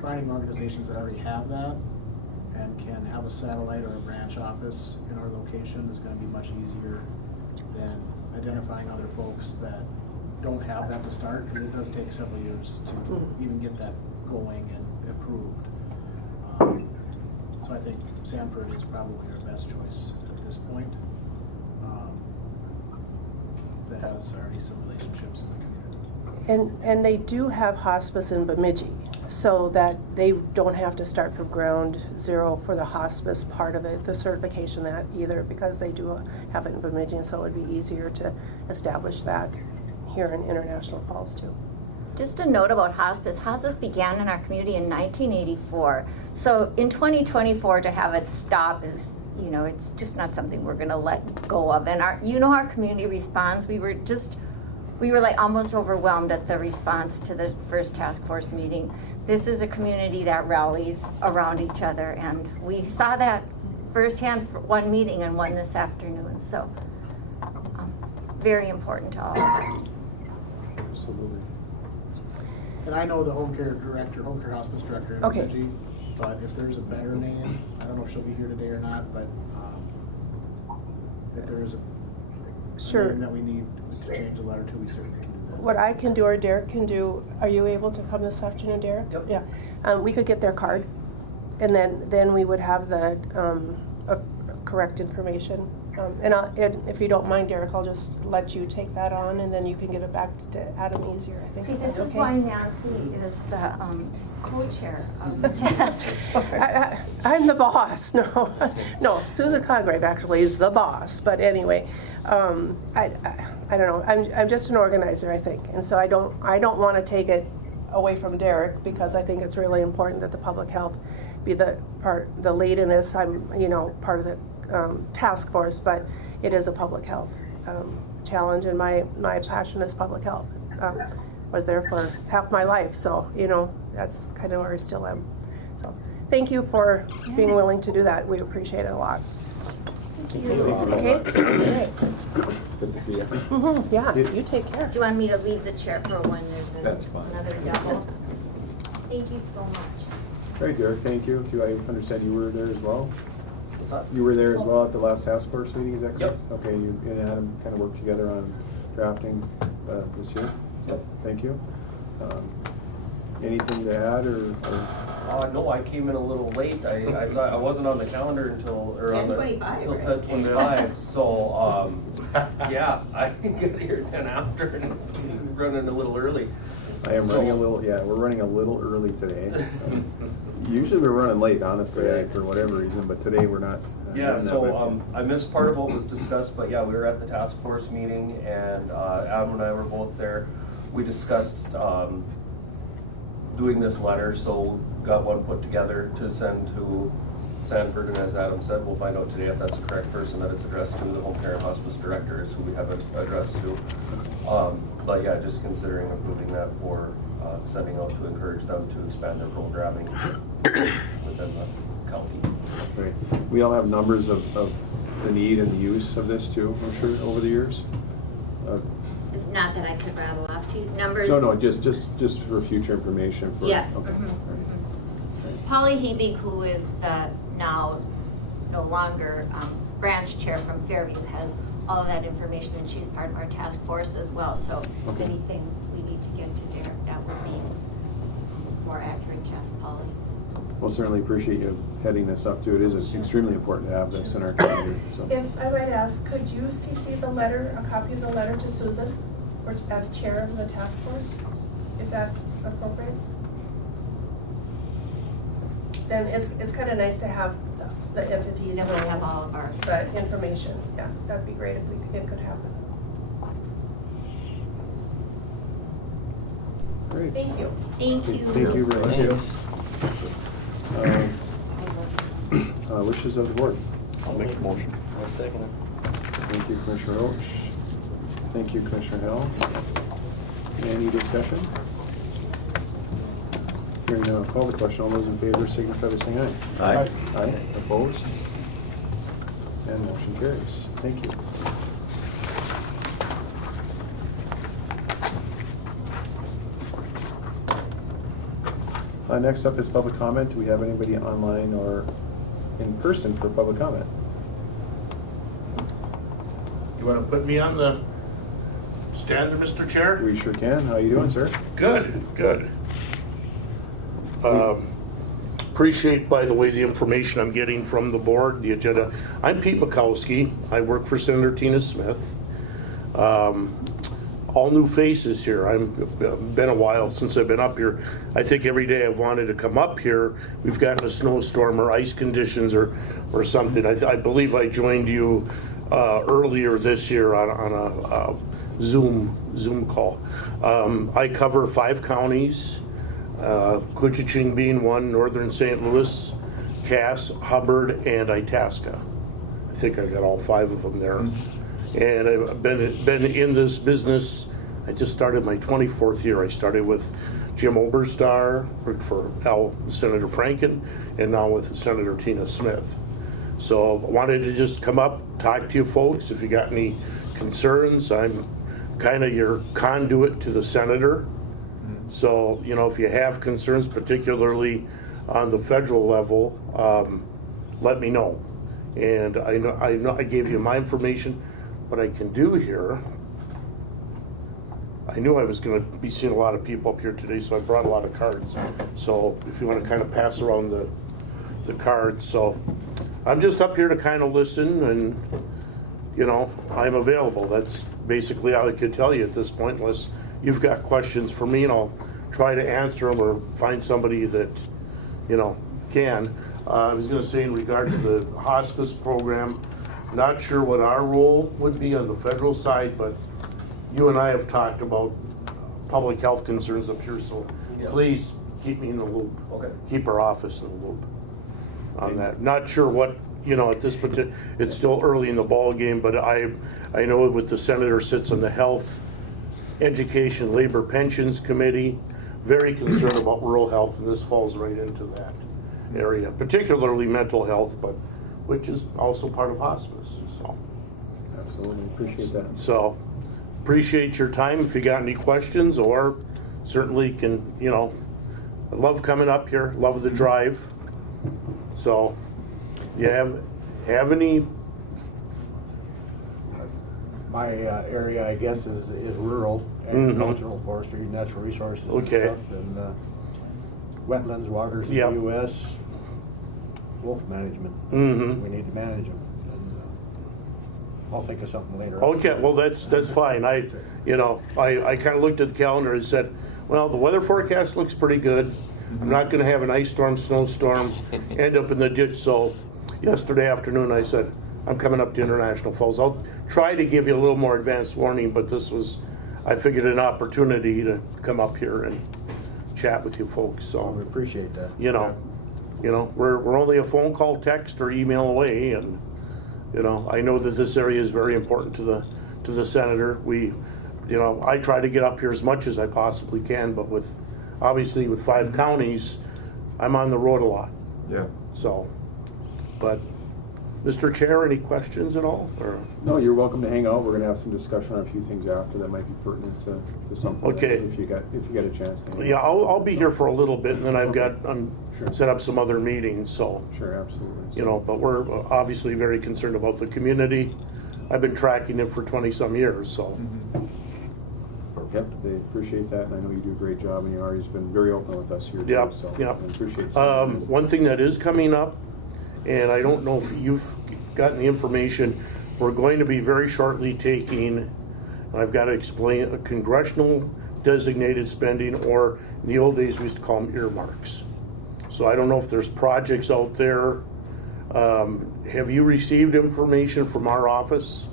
finding organizations that already have that and can have a satellite or a branch office in our location is going to be much easier than identifying other folks that don't have that to start, because it does take several years to even get that going and approved. So I think Sanford is probably our best choice at this point, that has already some relationships in the community. And they do have hospice in Bemidji, so that they don't have to start from ground zero for the hospice part of it, the certification that either, because they do have it in Bemidji, so it would be easier to establish that here in International Falls too. Just a note about hospice. Hospice began in our community in 1984. So in 2024 to have it stop is, it's just not something we're going to let go of. And our community response, we were like almost overwhelmed at the response to the first task force meeting. This is a community that rallies around each other, and we saw that firsthand for one meeting and one this afternoon. So very important to all of us. Absolutely. And I know the home care hospice director in Okay. Bemidji, but if there's a better name, I don't know if she'll be here today or not, but if there is a Sure. name that we need to change the letter to, we certainly can do that. What I can do or Derek can do, are you able to come this afternoon, Derek? Yep. Yeah. We could get their card, and then we would have the correct information. And if you don't mind, Derek, I'll just let you take that on, and then you can get it back to Adam easier, I think. See, if this that's is okay. why Nancy is the co-chair of the task force. I'm the boss. No, Susan Congrave actually is the boss. But anyway, I don't know. I'm just an organizer, I think, and so I don't want to take it away from Derek, because I think it's really important that the public health be the lead in this. I'm part of the task force, but it is a public health challenge, and my passion is public health. Was there for half my life, so that's kind of where I still am. So thank you for being willing to do that. We appreciate it a lot. Thank you. Okay. Good to see you. Mm-hmm. Yeah, you take care. Do you want me to leave the chair for when That's there's fine. another double? Thank you so much. Very good, thank you. I understand you were there as well? What's up? You were there as well at the last task force meeting, is that correct? Yep. Okay, you and Adam kind of worked together on drafting this year? Yep. Thank you. Anything to add or? No, I came in a little late. I wasn't on the calendar until 10:25, until right? 10:25. So yeah, I got here 10 after, and it's running a little early. I am running a little, we're running a little early today. Usually we're running late, honestly, for whatever reason, but today we're not. Yeah, so I missed part of what was discussed, but yeah, we were at the task force meeting, and Adam and I were both there. We discussed doing this letter, so got one put together to send to Sanford, and as Adam said, we'll find out today if that's the correct person that it's addressed to. The home care and hospice director is who we have it addressed to. But yeah, just considering approving that for sending out to encourage them to expand their programming within the county. Right. We all have numbers of the need and the use of this too, I'm sure, over the years. Not that I could rattle off to you. Numbers. No, just for future information. Yes. Okay. Mhm. Right. Polly Hebig, who is the now no longer branch chair from Fairview, has all of that information, and she's part of our task force as well. So if Okay. anything we need to get to Derek, that would be more accurate to ask Polly. We'll certainly appreciate you heading this up too. It is extremely important to have this in our community. So. If I might ask, could you CC the letter, a copy of the letter to Susan, or as chair of the task force, if that's appropriate? Then it's kind of nice to have the entities. Then we'll have all of our. The information, yeah, that'd be great if it could happen. Great. Thank you. Thank you. Thank you very much. Thanks. Wishes of the board. I'll make a motion. I'll second it. Thank you, Commissioner Roach. Thank you, Commissioner Hill. Any discussion? Hearing none, I'll call the question. All those in favor signify by saying aye. Aye. Aye. Opposed? And motion carries. Thank you. Next up is public comment. Do we have anybody online or in person for public comment? You want to put me on the stand there, Mr. Chair? We sure can. How you doing, sir? Good, good. Appreciate, by the way, the information I'm getting from the board, the agenda. I'm Pete Mikowski. I work for Senator Tina Smith. All new faces here. I've been a while since I've been up here. I think every day I've wanted to come up here. We've gotten a snowstorm or ice conditions or something. I believe I joined you earlier this year on a Zoom call. I cover 5 counties, Koochiching being one, northern St. Louis, Cass, Hubbard, and Itasca. I think I got all 5 of them there. And I've been in this business. I just started my 24th year. I started with Jim Oberstar, worked for Senator Franken, and now with Senator Tina Smith. So I wanted to just come up, talk to you folks. If you got any concerns, I'm kind of your conduit to the senator. So, you know, if you have concerns, particularly on the federal level, let me know. And I know I gave you my information. What I can do here, I knew I was going to be seeing a lot of people up here today, so I brought a lot of cards. So if you want to kind of pass around the cards. So I'm just up here to kind of listen, and, you know, I'm available. That's basically all I could tell you at this point, unless you've got questions for me, and I'll try to answer them or find somebody that, you know, can. I was going to say in regard to the hospice program, not sure what our role would be on the federal side, but you and I have talked about public health concerns up here, so please keep me in the loop. Okay. Keep our office in the loop on that. Not sure what, you know, at this point, it's still early in the ball game, but I know with the senator sits on the Health, Education, Labor, Pensions Committee, very concerned about rural health, and this falls right into that area, particularly mental health, but which is also part of hospice. So Absolutely. Appreciate that. So appreciate your time. If you got any questions, or certainly can, you know, I love coming up here, love the drive. So you have any? My area, I guess, is rural, agricultural, forestry, natural resources and Okay. stuff, and wetlands, waters in Yep. the U.S., wolf management. Mm-hmm. We need to manage them. And I'll think of something later on. Okay, well, that's fine. I kind of looked at the calendar and said, well, the weather forecast looks pretty good. I'm not going to have an ice storm, snowstorm, end up in the ditch. So yesterday afternoon I said, I'm coming up to International Falls. I'll try to give you a little more advanced warning, but this was, I figured, an opportunity to come up here and chat with you folks. So We appreciate that. you know, we're only a phone call, text, or email away, and you know, I know that this area is very important to the senator. I try to get up here as much as I possibly can, but obviously with 5 counties, I'm on the road a lot. Yeah. So, but Mr. Chair, any questions at all? Or No, you're welcome to hang out. We're going to have some discussion on a few things after that might be pertinent to something. Okay. If you got a chance to hang out. yeah, I'll be here for a little bit, and then I'm Sure. set up some other meetings. So. Sure, absolutely. You know, but we're obviously very concerned about the community. I've been tracking it for 20-some years, so. Yep, they appreciate that, and I know you do a great job, and you've always been very open with us here too. Yep, So yep. I appreciate it. One thing that is coming up, and I don't know if you've gotten the information, we're going to be very shortly taking, and I've got to explain, a congressional designated spending, or in the old days we used to call them earmarks. So I don't know if there's projects out there. Have you received information from our office?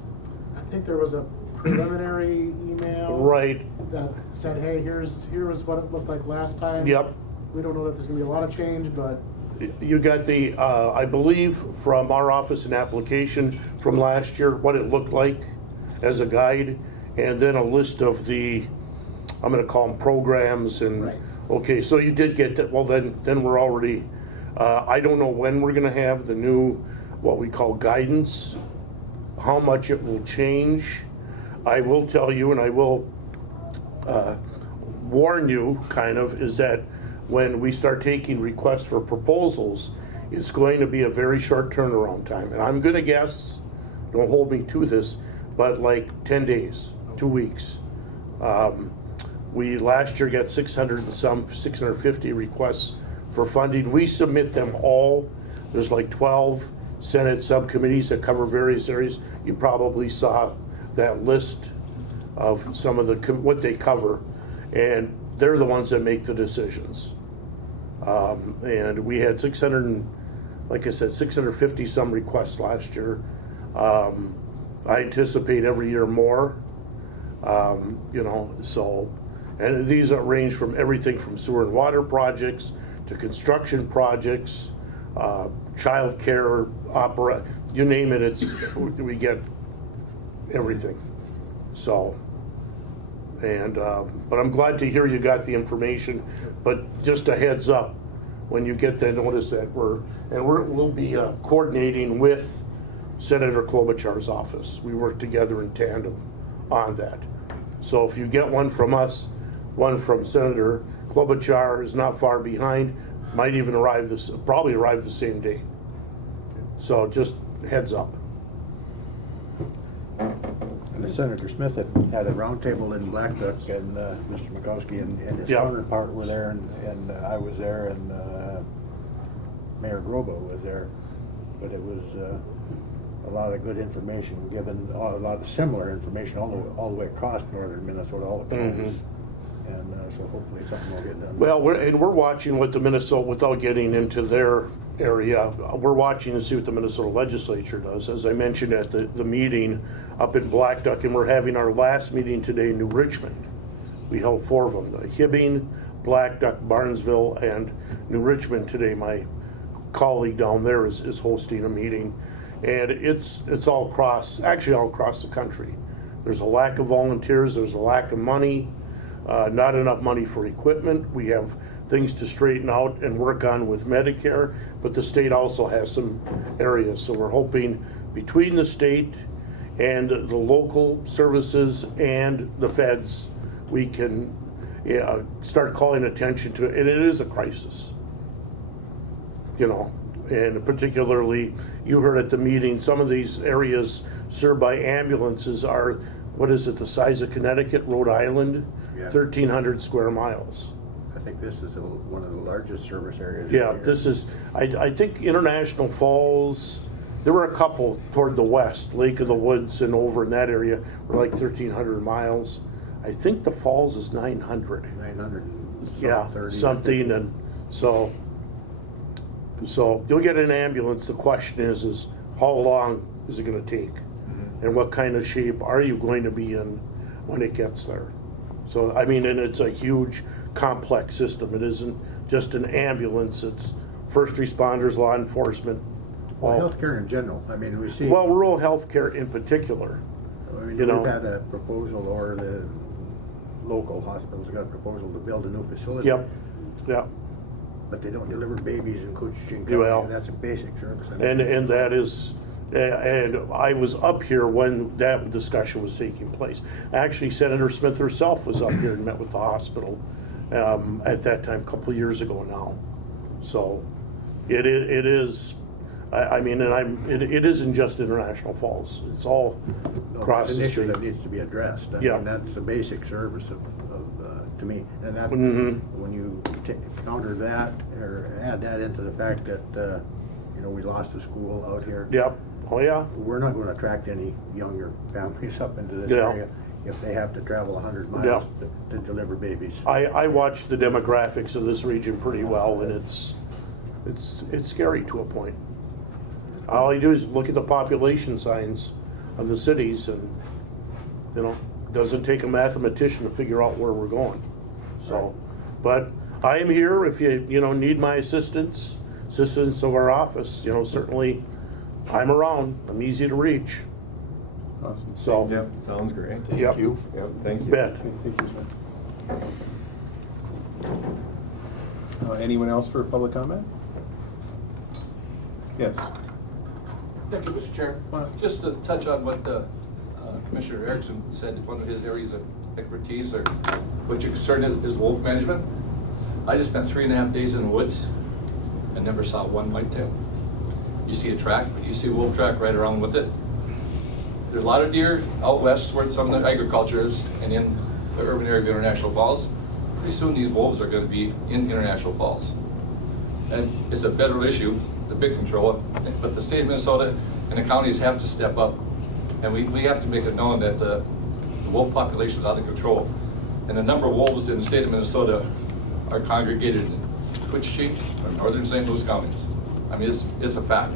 I think there was a preliminary email. Right, That said, hey, here was what it looked like last time. yep. We don't know that there's gonna be a lot of change, but You got the, I believe, from our office, an application from last year, what it looked like as a guide, and then a list of the, I'm gonna call them programs and, Right. okay, so you did get that, well, then we're already, I don't know when we're gonna have the new, what we call guidance, how much it will change. I will tell you, and I will warn you, kind of, is that when we start taking requests for proposals, it's going to be a very short turnaround time. And I'm gonna guess, don't hold me to this, but like 10 days, 2 weeks. We last year got 650 requests for funding. We submit them all. There's like 12 Senate subcommittees that cover various areas. You probably saw that list of some of what they cover, and they're the ones that make the decisions. And we had 650 some requests last year. I anticipate every year more, so, and these range from everything from sewer and water projects to construction projects, child care, opera, you name it, we get everything. So, and, but I'm glad to hear you got the information, but just a heads up, when you get that notice that we'll be coordinating with Senator Klobuchar's office. We work together in tandem on that. So if you get one from us, one from Senator Klobuchar is not far behind, might even probably arrive the same day. So just heads up. And Senator Smith had a roundtable in Black Duck, and Mr. Mikowski and his Yeah. counterpart were there, and I was there, and Mayor Groba was there. But it was a lot of good information given, a lot of similar information all the way across northern Minnesota, all the counties. And so hopefully something will get done. Well, we're watching what the Minnesota, without getting into their area, we're watching to see what the Minnesota legislature does. As I mentioned at the meeting up in Black Duck, and we're having our last meeting today in New Richmond. We held 4 of them, Hibbing, Black Duck, Barnesville, and New Richmond today. My colleague down there is hosting a meeting, and it's all across the country. There's a lack of volunteers, there's a lack of money, not enough money for equipment. We have things to straighten out and work on with Medicare, but the state also has some areas. So we're hoping between the state and the local services and the feds, we can start calling attention to it. And it is a crisis, and particularly, you heard at the meeting, some of these areas served by ambulances are, the size of Connecticut, Rhode Island? Yeah. 1,300 square miles. I think this is one of the largest service areas. Yeah, this is, I think International Falls, there were a couple toward the west, Lake of the Woods and over in that area, were like 1,300 miles. I think the falls is 900. 900. Yeah, 30, something, and so you'll get an ambulance. The question is how long is it going to take? And what kind of shape are you going to be in when it gets there? So, and it's a huge, complex system. It isn't just an ambulance. It's first responders, law enforcement. Well, healthcare in general. We see. Well, rural healthcare in particular. We've had a proposal, or the local hospitals got a proposal to build a new facility. Yep. But they don't deliver babies in Koochiching. Well, that's a basic service. And that is. And I was up here when that discussion was taking place. Actually, Senator Smith herself was up here and met with the hospital at that time, a couple of years ago now. So it is. It isn't just International Falls. It's all across the state. That needs to be addressed. That's the basic service of to me. And that when you counter that or add that into the fact that we lost a school out here. Yep. Oh yeah. We're not going to attract any younger families up into this area if they have to travel 100 miles to deliver babies. I watch the demographics of this region pretty well, and it's scary to a point. All you do is look at the population signs of the cities, and doesn't take a mathematician to figure out where we're going. So, but I am here if you need my assistance of our office. Certainly I'm around. I'm easy to reach. Awesome. So, Yep, sounds great. Yep. Yep, thank you. Bet. Thank you, sir. Anyone else for public comment? Yes. Thank you, Mr. Chair. Just to touch on what Commissioner Erickson said, one of his areas of expertise, or what your concern is wolf management. I just spent 3.5 days in the woods and never saw one whitetail. You see a track, but you see a wolf track right around with it. There's a lot of deer out west where some of the agriculture is, and in the urban area of International Falls. Pretty soon these wolves are going to be in International Falls. And it's a federal issue, the big control, but the state of Minnesota and the counties have to step up. And we have to make it known that the wolf population is out of control. And the number of wolves in the state of Minnesota are congregated in Koochiching or northern St. Louis counties. I mean, it's a fact.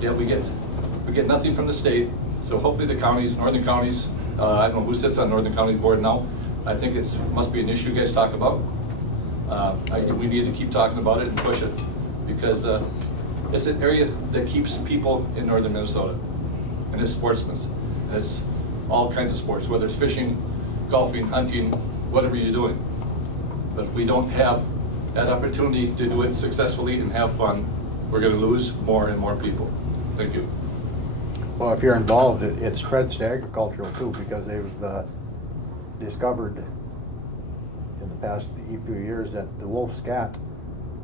Yeah, we get nothing from the state, so hopefully the counties, northern counties, I don't know who sits on Northern County Board now. I think it must be an issue you guys talk about. We need to keep talking about it and push it, because it's an area that keeps people in northern Minnesota, and it's sportsmen. And it's all kinds of sports, whether it's fishing, golfing, hunting, whatever you're doing. But if we don't have that opportunity to do it successfully and have fun, we're going to lose more and more people. Thank you. Well, if you're involved, it spreads to agricultural too, because they've discovered in the past few years that the wolf scat,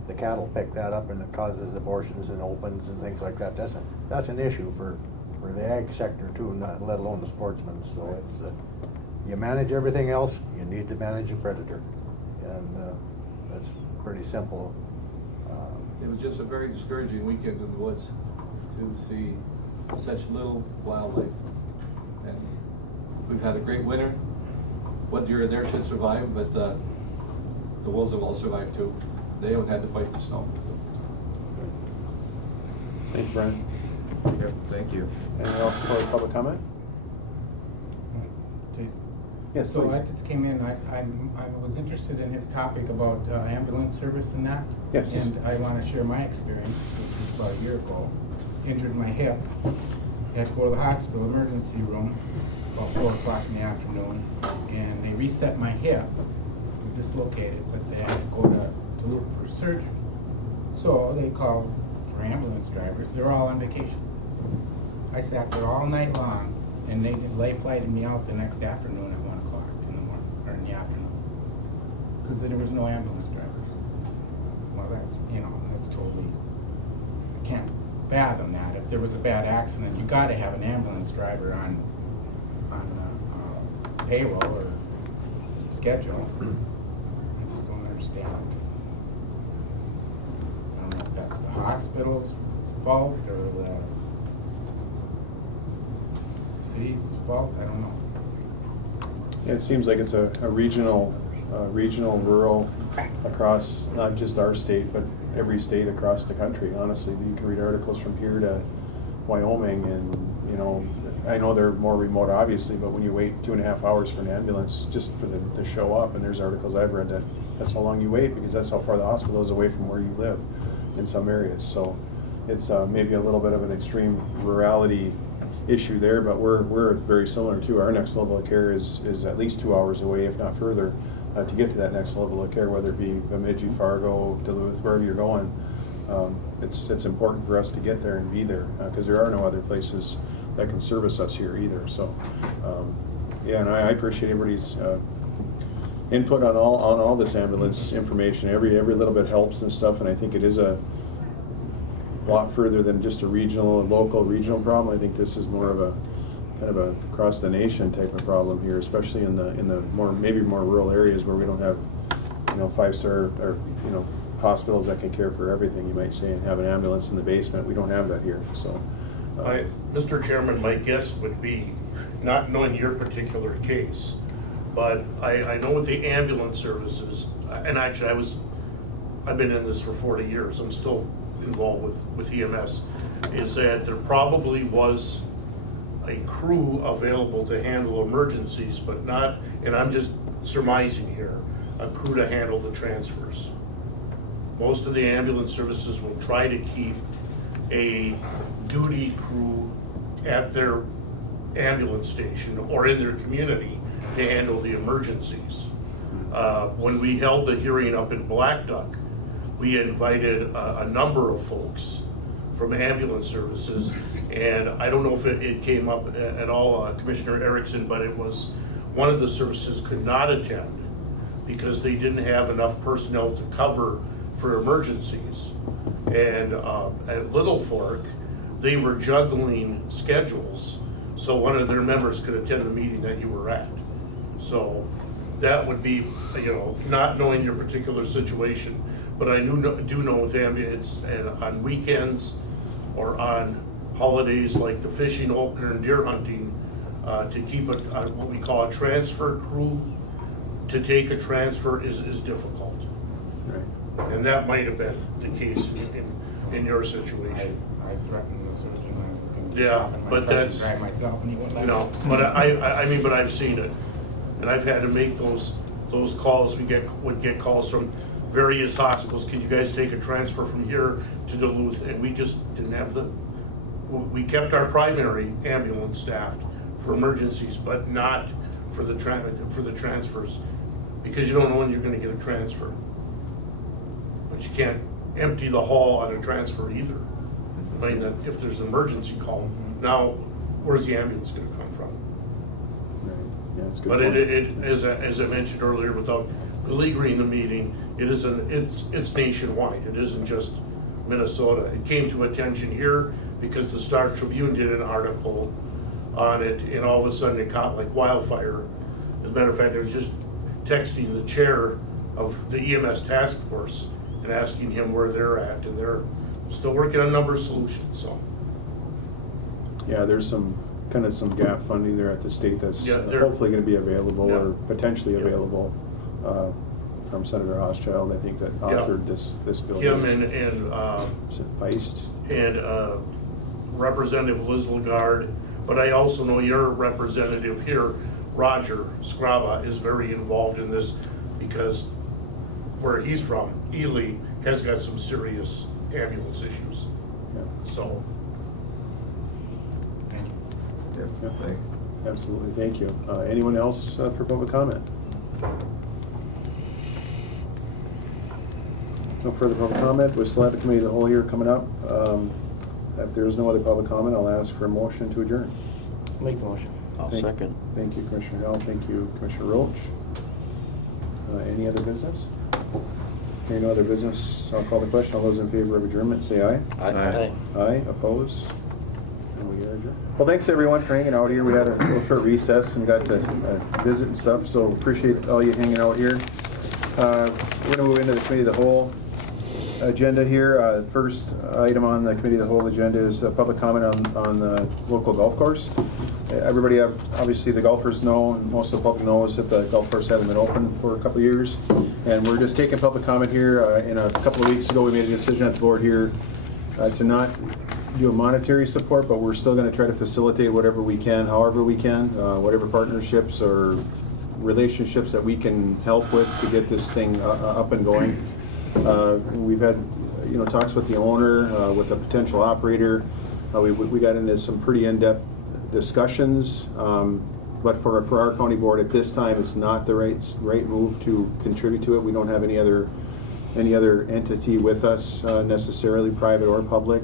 the cattle pick that up, and it causes abortions and opens and things like that. That's an issue for the ag sector too, not let alone the sportsmen. So it's you manage everything else, you need to manage a predator, and that's pretty simple. It was just a very discouraging weekend in the woods to see such little wildlife. And we've had a great winter. What deer in there should survive, but the wolves have all survived too. They haven't had to fight the snow. So. Thanks, Brian. Yep, thank you. Anyone else for public comment? Yes, So please. I just came in, I was interested in his topic about ambulance service and that. Yes. And I want to share my experience, which was about a year ago. Injured my hip, had to go to the hospital emergency room about 4 o'clock in the afternoon, and they reset my hip. It was dislocated, but they had to go to look for surgery. So they called for ambulance drivers. They're all on vacation. I sat there all night long, and they flighted me out the next afternoon at 1 o'clock in the morning, or in the afternoon, because there was no ambulance drivers. Well, that's totally, I can't fathom that. If there was a bad accident, you got to have an ambulance driver on payroll or schedule. I just don't understand. I don't know if that's the hospital's fault or the city's fault. I don't know. Yeah, it seems like it's a regional, rural, across not just our state, but every state across the country. Honestly, you can read articles from here to Wyoming, and I know they're more remote, obviously, but when you wait 2.5 hours for an ambulance just for them to show up, and there's articles I've read that's how long you wait, because that's how far the hospital is away from where you live in some areas. So it's maybe a little bit of an extreme rurality issue there, but we're very similar too. Our next level of care is at least 2 hours away, if not further, to get to that next level of care, whether it be Bemidji, Fargo, Duluth, wherever you're going. It's important for us to get there and be there, because there are no other places that can service us here either. So yeah, and I appreciate everybody's input on all this ambulance information. Every little bit helps and stuff, and I think it is a lot further than just a local regional problem. I think this is more of a kind of a across the nation type of problem here, especially in the maybe more rural areas where we don't have 5-star or hospitals that can care for everything, you might say, and have an ambulance in the basement. We don't have that here. So Mr. Chairman, my guess would be, not knowing your particular case, but I know with the ambulance services, and actually I've been in this for 40 years, I'm still involved with EMS, is that there probably was a crew available to handle emergencies, but not, and I'm just surmising here, a crew to handle the transfers. Most of the ambulance services will try to keep a duty crew at their ambulance station or in their community to handle the emergencies. When we held the hearing up in Black Duck, we invited a number of folks from ambulance services, and I don't know if it came up at all, Commissioner Erickson, but it was one of the services could not attend because they didn't have enough personnel to cover for emergencies. And at Little Fork, they were juggling schedules so one of their members could attend the meeting that you were at. So that would be, not knowing your particular situation, but I do know with ambulance and on weekends or on holidays like the fishing opener and deer hunting, to keep what we call a transfer crew, to take a transfer is difficult. Right. And that might have been the case in your situation. I threatened the surgeon. Yeah, but that's, drive myself and he wouldn't let me. but but I've seen it. And I've had to make those calls. We would get calls from various hospitals. Can you guys take a transfer from here to Duluth? And we just didn't have we kept our primary ambulance staffed for emergencies, but not for the transfers, because you don't know when you're gonna get a transfer. But you can't empty the hall on a transfer either. I mean, if there's an emergency call, now where's the ambulance gonna come from? Right. Yeah, that's a good But point. it as I mentioned earlier, without beleaguering the meeting, it's nationwide. It isn't just Minnesota. It came to attention here because the Star Tribune did an article on it, and all of a sudden it caught like wildfire. As a matter of fact, I was just texting the chair of the EMS task force and asking him where they're at, and they're still working on a number of solutions. So Yeah, there's some gap funding there at the state that's hopefully going to be available or potentially available from Senator Hochschild, I think, that authored this bill. him and Feist and Representative Liz Lagarde, but I also know your representative here, Roger Scraba, is very involved in this because where he's from, Ely, has got some serious ambulance issues. Yeah. So. Yeah, thanks. Absolutely, thank you. Anyone else for public comment? No further public comment. We still have the committee of the whole here coming up. If there is no other public comment, I'll ask for a motion to adjourn. Make the motion. I'll second. Thank you, Commissioner Howell. Thank you, Commissioner Roach. Any other business? Any no other business? I'll call the question. All those in favor of adjournment, say aye. Aye. Aye, opposed? And we are adjourned. Well, thanks everyone for hanging out here. We had a little short recess and got to visit and stuff, so appreciate all you hanging out here. We're going to move into the committee of the whole agenda here. First item on the committee of the whole agenda is public comment on the local golf course. Everybody, obviously the golfers know, and most of the public knows that the golf course hasn't been open for a couple of years. And we're just taking public comment here. In a couple of weeks ago, we made a decision at the board here to not do a monetary support, but we're still going to try to facilitate whatever we can, however we can, whatever partnerships or relationships that we can help with to get this thing up and going. We've had talks with the owner, with a potential operator. We got into some pretty in-depth discussions, but for our county board at this time, it's not the right move to contribute to it. We don't have any other entity with us, necessarily private or public.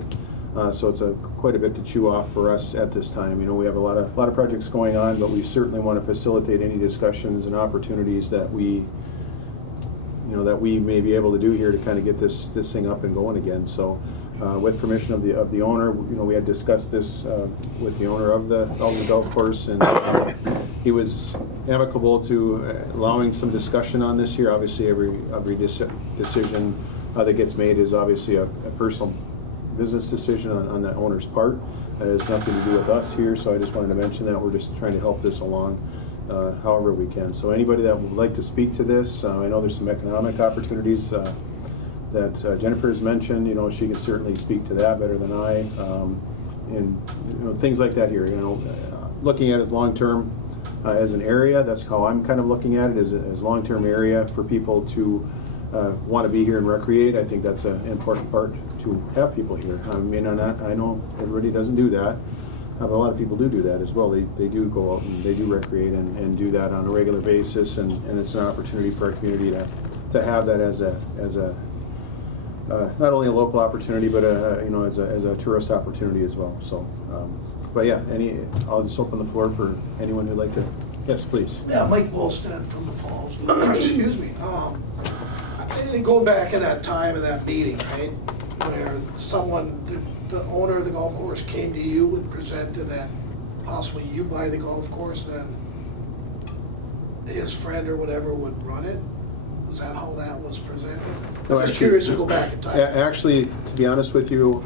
So it's quite a bit to chew off for us at this time. We have a lot of projects going on, but we certainly want to facilitate any discussions and opportunities that we may be able to do here to kind of get this thing up and going again. So, with permission of the owner, we had discussed this with the owner of the golf course, and he was amicable to allowing some discussion on this here. Obviously, every decision that gets made is obviously a personal business decision on the owner's part. It has nothing to do with us here, so I just wanted to mention that. We're just trying to help this along however we can. So anybody that would like to speak to this, I know there's some economic opportunities that Jennifer has mentioned. She can certainly speak to that better than I. things like that here. Looking at it as long-term as an area. That's how I'm kind of looking at it, as long-term area for people to want to be here and recreate. I think that's an important part to have people here. I mean, I know everybody doesn't do that, but a lot of people do that as well. They do go out and they do recreate and do that on a regular basis, and it's an opportunity for our community to have that as a not only a local opportunity, but as a tourist opportunity as well. So, but yeah, I'll just open the floor for anyone who'd like to. Yes, please. Yeah, Mike Volstead from the Falls. Excuse me. And go back in that time of that meeting, right, where the owner of the golf course came to you and presented that possibly you buy the golf course, then his friend or whatever would run it. Is that how that was presented? No, I'm just curious to go back in time. Actually, to be honest with you,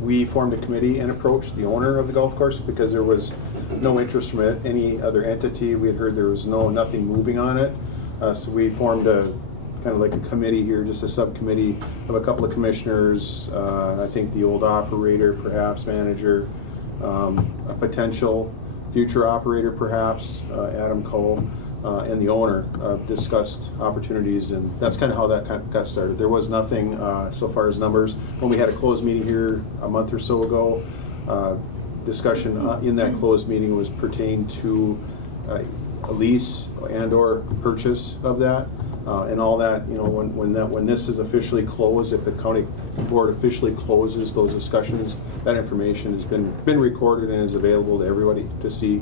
we formed a committee and approached the owner of the golf course because there was no interest from any other entity. We had heard there was nothing moving on it. So we formed a kind of like a committee here, just a subcommittee of a couple of commissioners, I think the old operator, perhaps manager, a potential future operator, perhaps, Adam Cole, and the owner discussed opportunities, and that's kind of how that got started. There was nothing so far as numbers. When we had a closed meeting here a month or so ago, discussion in that closed meeting was pertained to a lease and or purchase of that. And all that, when this is officially closed, if the county board officially closes those discussions, that information has been recorded and is available to everybody to see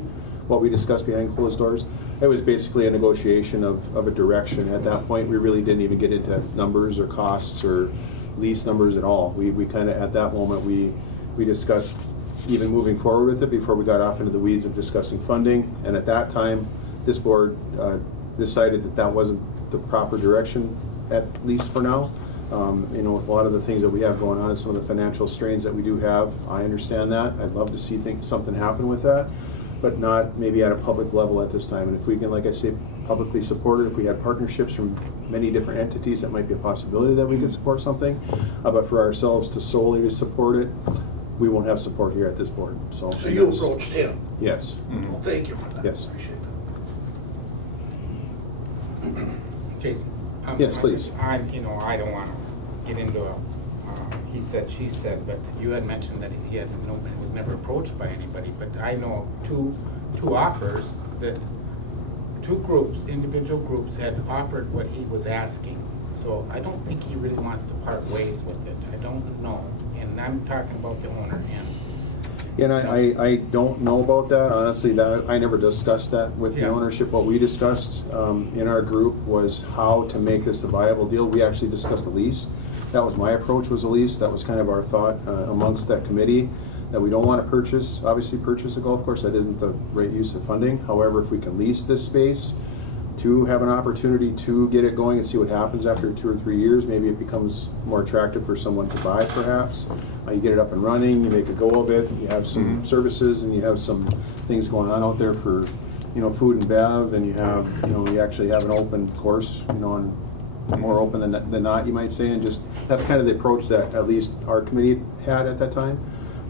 what we discussed behind closed doors. It was basically a negotiation of a direction. At that point, we really didn't even get into numbers or costs or lease numbers at all. We kind of, at that moment, we discussed even moving forward with it before we got off into the weeds of discussing funding. And at that time, this board decided that wasn't the proper direction, at least for now. With a lot of the things that we have going on and some of the financial strains that we do have, I understand that. I'd love to see something happen with that, but not maybe at a public level at this time. And if we can, like I say, publicly support it, if we had partnerships from many different entities, that might be a possibility that we could support something. But for ourselves to solely support it, we won't have support here at this board. So you approached him? Yes. Well, thank you for that. Yes. Appreciate Jason? Yes, please. I don't want to get into he said, she said, but you had mentioned that he was never approached by anybody. But I know two offers that individual groups had offered what he was asking. So I don't think he really wants to part ways with it. I don't know. And I'm talking about the owner And I don't know about that, honestly. That I never discussed that with the ownership. What we discussed in our group was how to make this a viable deal. We actually discussed a lease. That was my approach, was a lease. That was kind of our thought amongst that committee, that we don't want to purchase a golf course. That isn't the right use of funding. However, if we can lease this space to have an opportunity to get it going and see what happens after 2 or 3 years, maybe it becomes more attractive for someone to buy, perhaps. You get it up and running, you make a go of it, you have some services, and you have some things going on out there for, food and bev, and you actually have an open course, and more open than not, you might say, and just that's kind of the approach that at least our committee had at that time.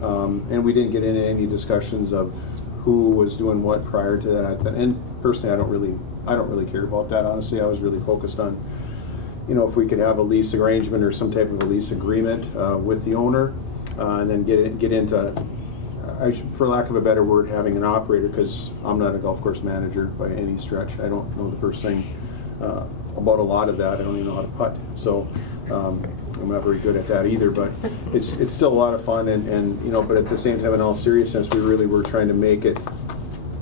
And we didn't get into any discussions of who was doing what prior to that. And personally, I don't really care about that, honestly. I was really focused on, if we could have a lease arrangement or some type of a lease agreement with the owner, and then get into, for lack of a better word, having an operator, because I'm not a golf course manager by any stretch. I don't know the first thing about a lot of that. I don't even know how to putt. So I'm not very good at that either, but it's still a lot of fun, and but at the same time, in all seriousness, we really were trying to make it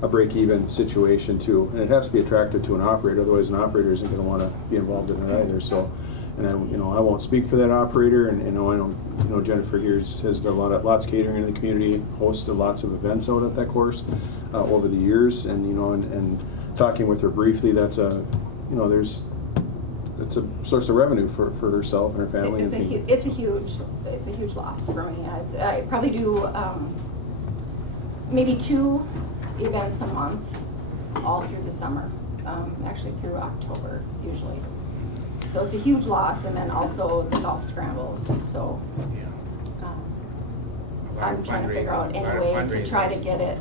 a break-even situation too, and it has to be attractive to an operator. Otherwise, an operator isn't going to want to be involved in it either. So, and I won't speak for that operator. And I know Jennifer here has done lots of catering in the community, hosted lots of events out at that course over the years, and and talking with her briefly, that's a it's a source of revenue for herself and her family. It's a huge loss for me. I probably do maybe 2 events a month all through the summer, actually through October usually. So it's a huge loss, and then also the golf scrambles. So I'm trying to figure out any way to try to get it,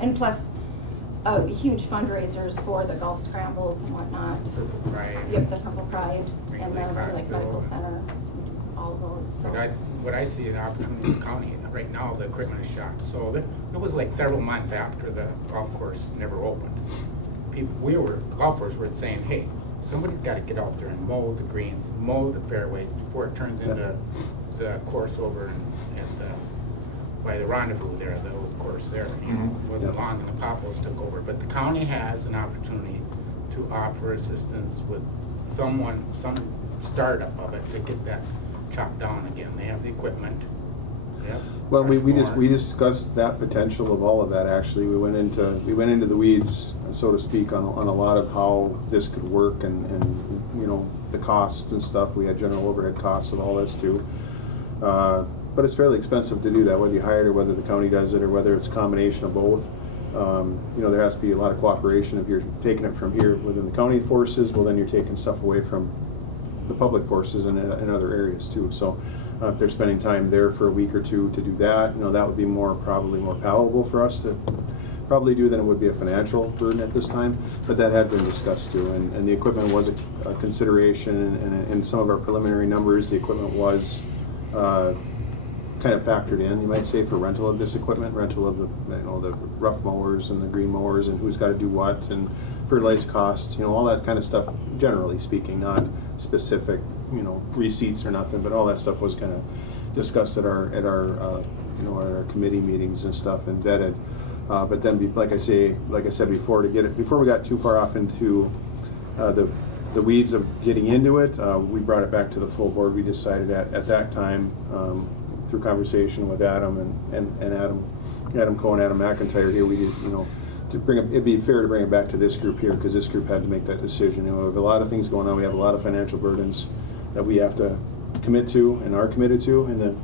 and plus, huge fundraisers for the golf scrambles and whatnot. Purple Pride. Yep, the Purple Pride, Green and Lake then like Medical Hospital. Center, all those, so. But what I see an opportunity in the county, right now, the equipment is shot. So it was like several months after the golf course never opened. Golfers were saying, hey, somebody's got to get out there and mow the greens, mow the fairways before it turns into the course over by the rendezvous there, the old course there. You know, it wasn't long and the Poppos took over. But the county has an opportunity to offer assistance with some startup of it to get that chopped down again. They have the equipment. Yep. Well, we discussed that potential of all of that. Actually, we went into the weeds, so to speak, on a lot of how this could work and you know, the costs and stuff. We had general overhead costs of all this too. But it's fairly expensive to do that, whether you hire it or whether the county does it or whether it's a combination of both. You know, there has to be a lot of cooperation. If you're taking it from here within the county forces, well, then you're taking stuff away from the public forces in other areas too. So if they're spending time there for a week or two to do that, you know, that would be probably more palatable for us to probably do than it would be a financial burden at this time. But that had been discussed too, and the equipment was a consideration, and in some of our preliminary numbers, the equipment was kind of factored in, you might say, for rental of this equipment, rental of the rough mowers and the green mowers and who's got to do what and fertilizer costs, you know, all that kind of stuff, generally speaking, not specific, you know, receipts or nothing, but all that stuff was kind of discussed at our committee meetings and stuff and vetted. But then, like I said before, before we got too far off into the weeds of getting into it, we brought it back to the full board. We decided at that time, through conversation with Adam and Adam Cohen, Adam McIntyre here, we did, you know, it'd be fair to bring it back to this group here, because this group had to make that decision. You know, we have a lot of things going on. We have a lot of financial burdens that we have to commit to and are committed to in the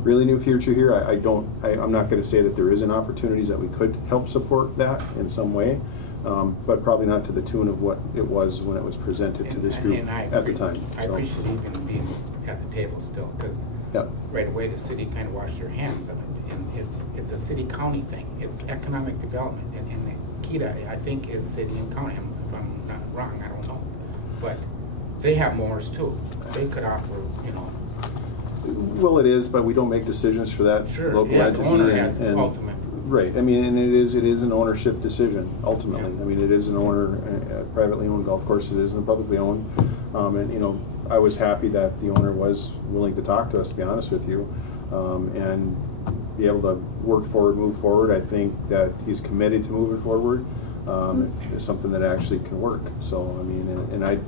really near future here. I'm not going to say that there isn't opportunities that we could help support that in some way, but probably not to the tune of what it was when it was presented to this group at the time. I appreciate even being at the table still, because right away the city kind of washed their hands of it. And it's a city-county thing. It's economic development. And Kita, I think, is city and county. If I'm not wrong, I don't know. But they have mowers too. They could offer, you know. Well, it is, but we don't make decisions for that local entity. The owner has the ultimate. Right. I mean, and it is an ownership decision ultimately. I mean, it is an owner, a privately owned golf course. It isn't publicly owned. And you know, I was happy that the owner was willing to talk to us, to be honest with you, and be able to move forward. I think that he's committed to moving forward. It's something that actually can work. So, I mean, and I,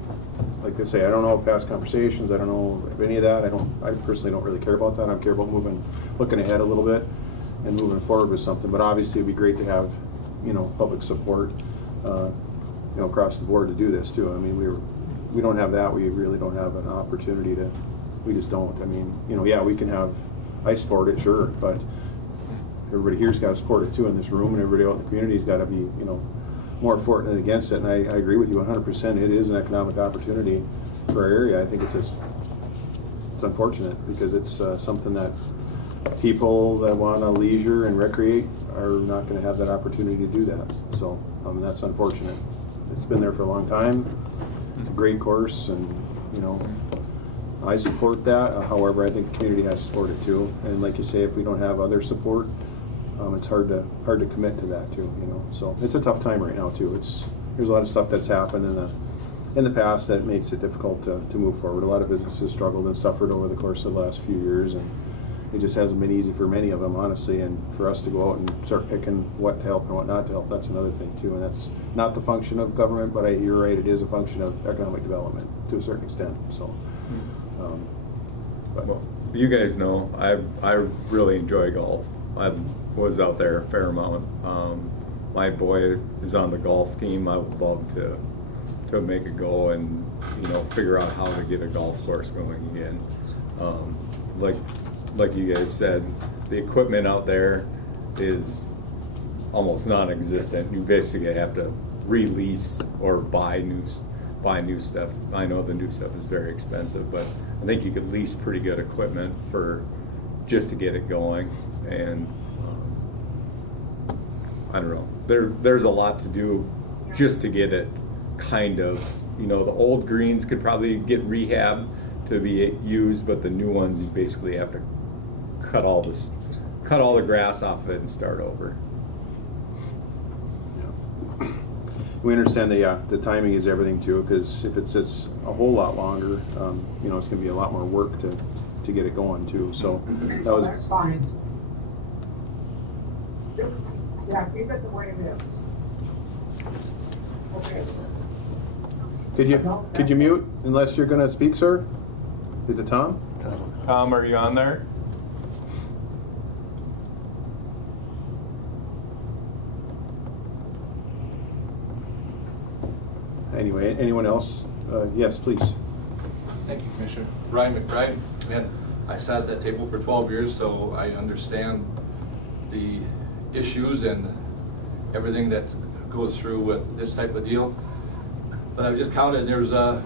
like I say, I don't know past conversations. I don't know of any of that. I personally don't really care about that. I care about looking ahead a little bit and moving forward with something. But obviously, it'd be great to have, you know, public support, you know, across the board to do this too. I mean, we don't have that. We really don't have an opportunity to. We just don't. I mean, you know, yeah, we can have. I support it, sure, but everybody here's got to support it too in this room, and everybody out in the community's got to be, you know, more for it than against it. And I agree with you 100%. It is an economic opportunity for our area. I think it's unfortunate because it's something that people that want to leisure and recreate are not going to have that opportunity to do that. So that's unfortunate. It's been there for a long time. It's a great course, and you know, I support that. However, I think the community has to support it too. And like you say, if we don't have other support, it's hard to commit to that too. You know, so it's a tough time right now too. There's a lot of stuff that's happened in the past that makes it difficult to move forward. A lot of businesses struggled and suffered over the course of the last few years, and it just hasn't been easy for many of them, honestly. And for us to go out and start picking what to help and what not to help, that's another thing too. And that's not the function of government, but you're right, it is a function of economic development to a certain extent. So. Well, you guys know I really enjoy golf. I was out there a fair amount. My boy is on the golf team. I would love to make a go and figure out how to get a golf course going again. Like you guys said, the equipment out there is almost non-existent. You basically have to release or buy new stuff. I know the new stuff is very expensive, but I think you could lease pretty good equipment for just to get it going. And I don't know, there's a lot to do just to get it kind of, you know, the old greens could probably get rehabbed to be used, but the new ones, you basically have to cut all the grass off of it and start over. We understand the timing is everything too, because if it sits a whole lot longer, you know, it's going to be a lot more work to get it going too. So that was. That's fine. Yeah, keep it the way it is. Okay. Could you mute unless you're going to speak, sir? Is it Tom? Tom, are you on there? Anyway, anyone else? Yes, please. Thank you, Commissioner. Ryan McBride. Man, I sat at that table for 12 years, so I understand the issues and everything that goes through with this type of deal. But I've just counted, there's over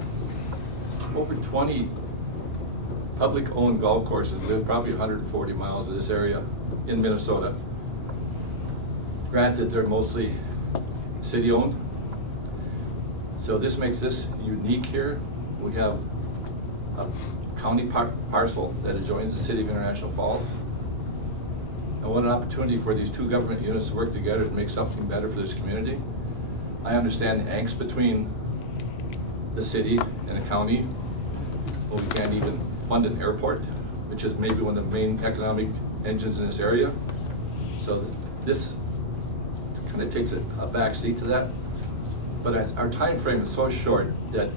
20 public-owned golf courses within probably 140 miles of this area in Minnesota. Granted, they're mostly city-owned. So this makes this unique here. We have a county parcel that adjoins the city of International Falls. And what an opportunity for these two government units to work together to make something better for this community. I understand the angst between the city and the county. Well, we can't even fund an airport, which is maybe one of the main economic engines in this area. So this kind of takes a back seat to that. But our time frame is so short that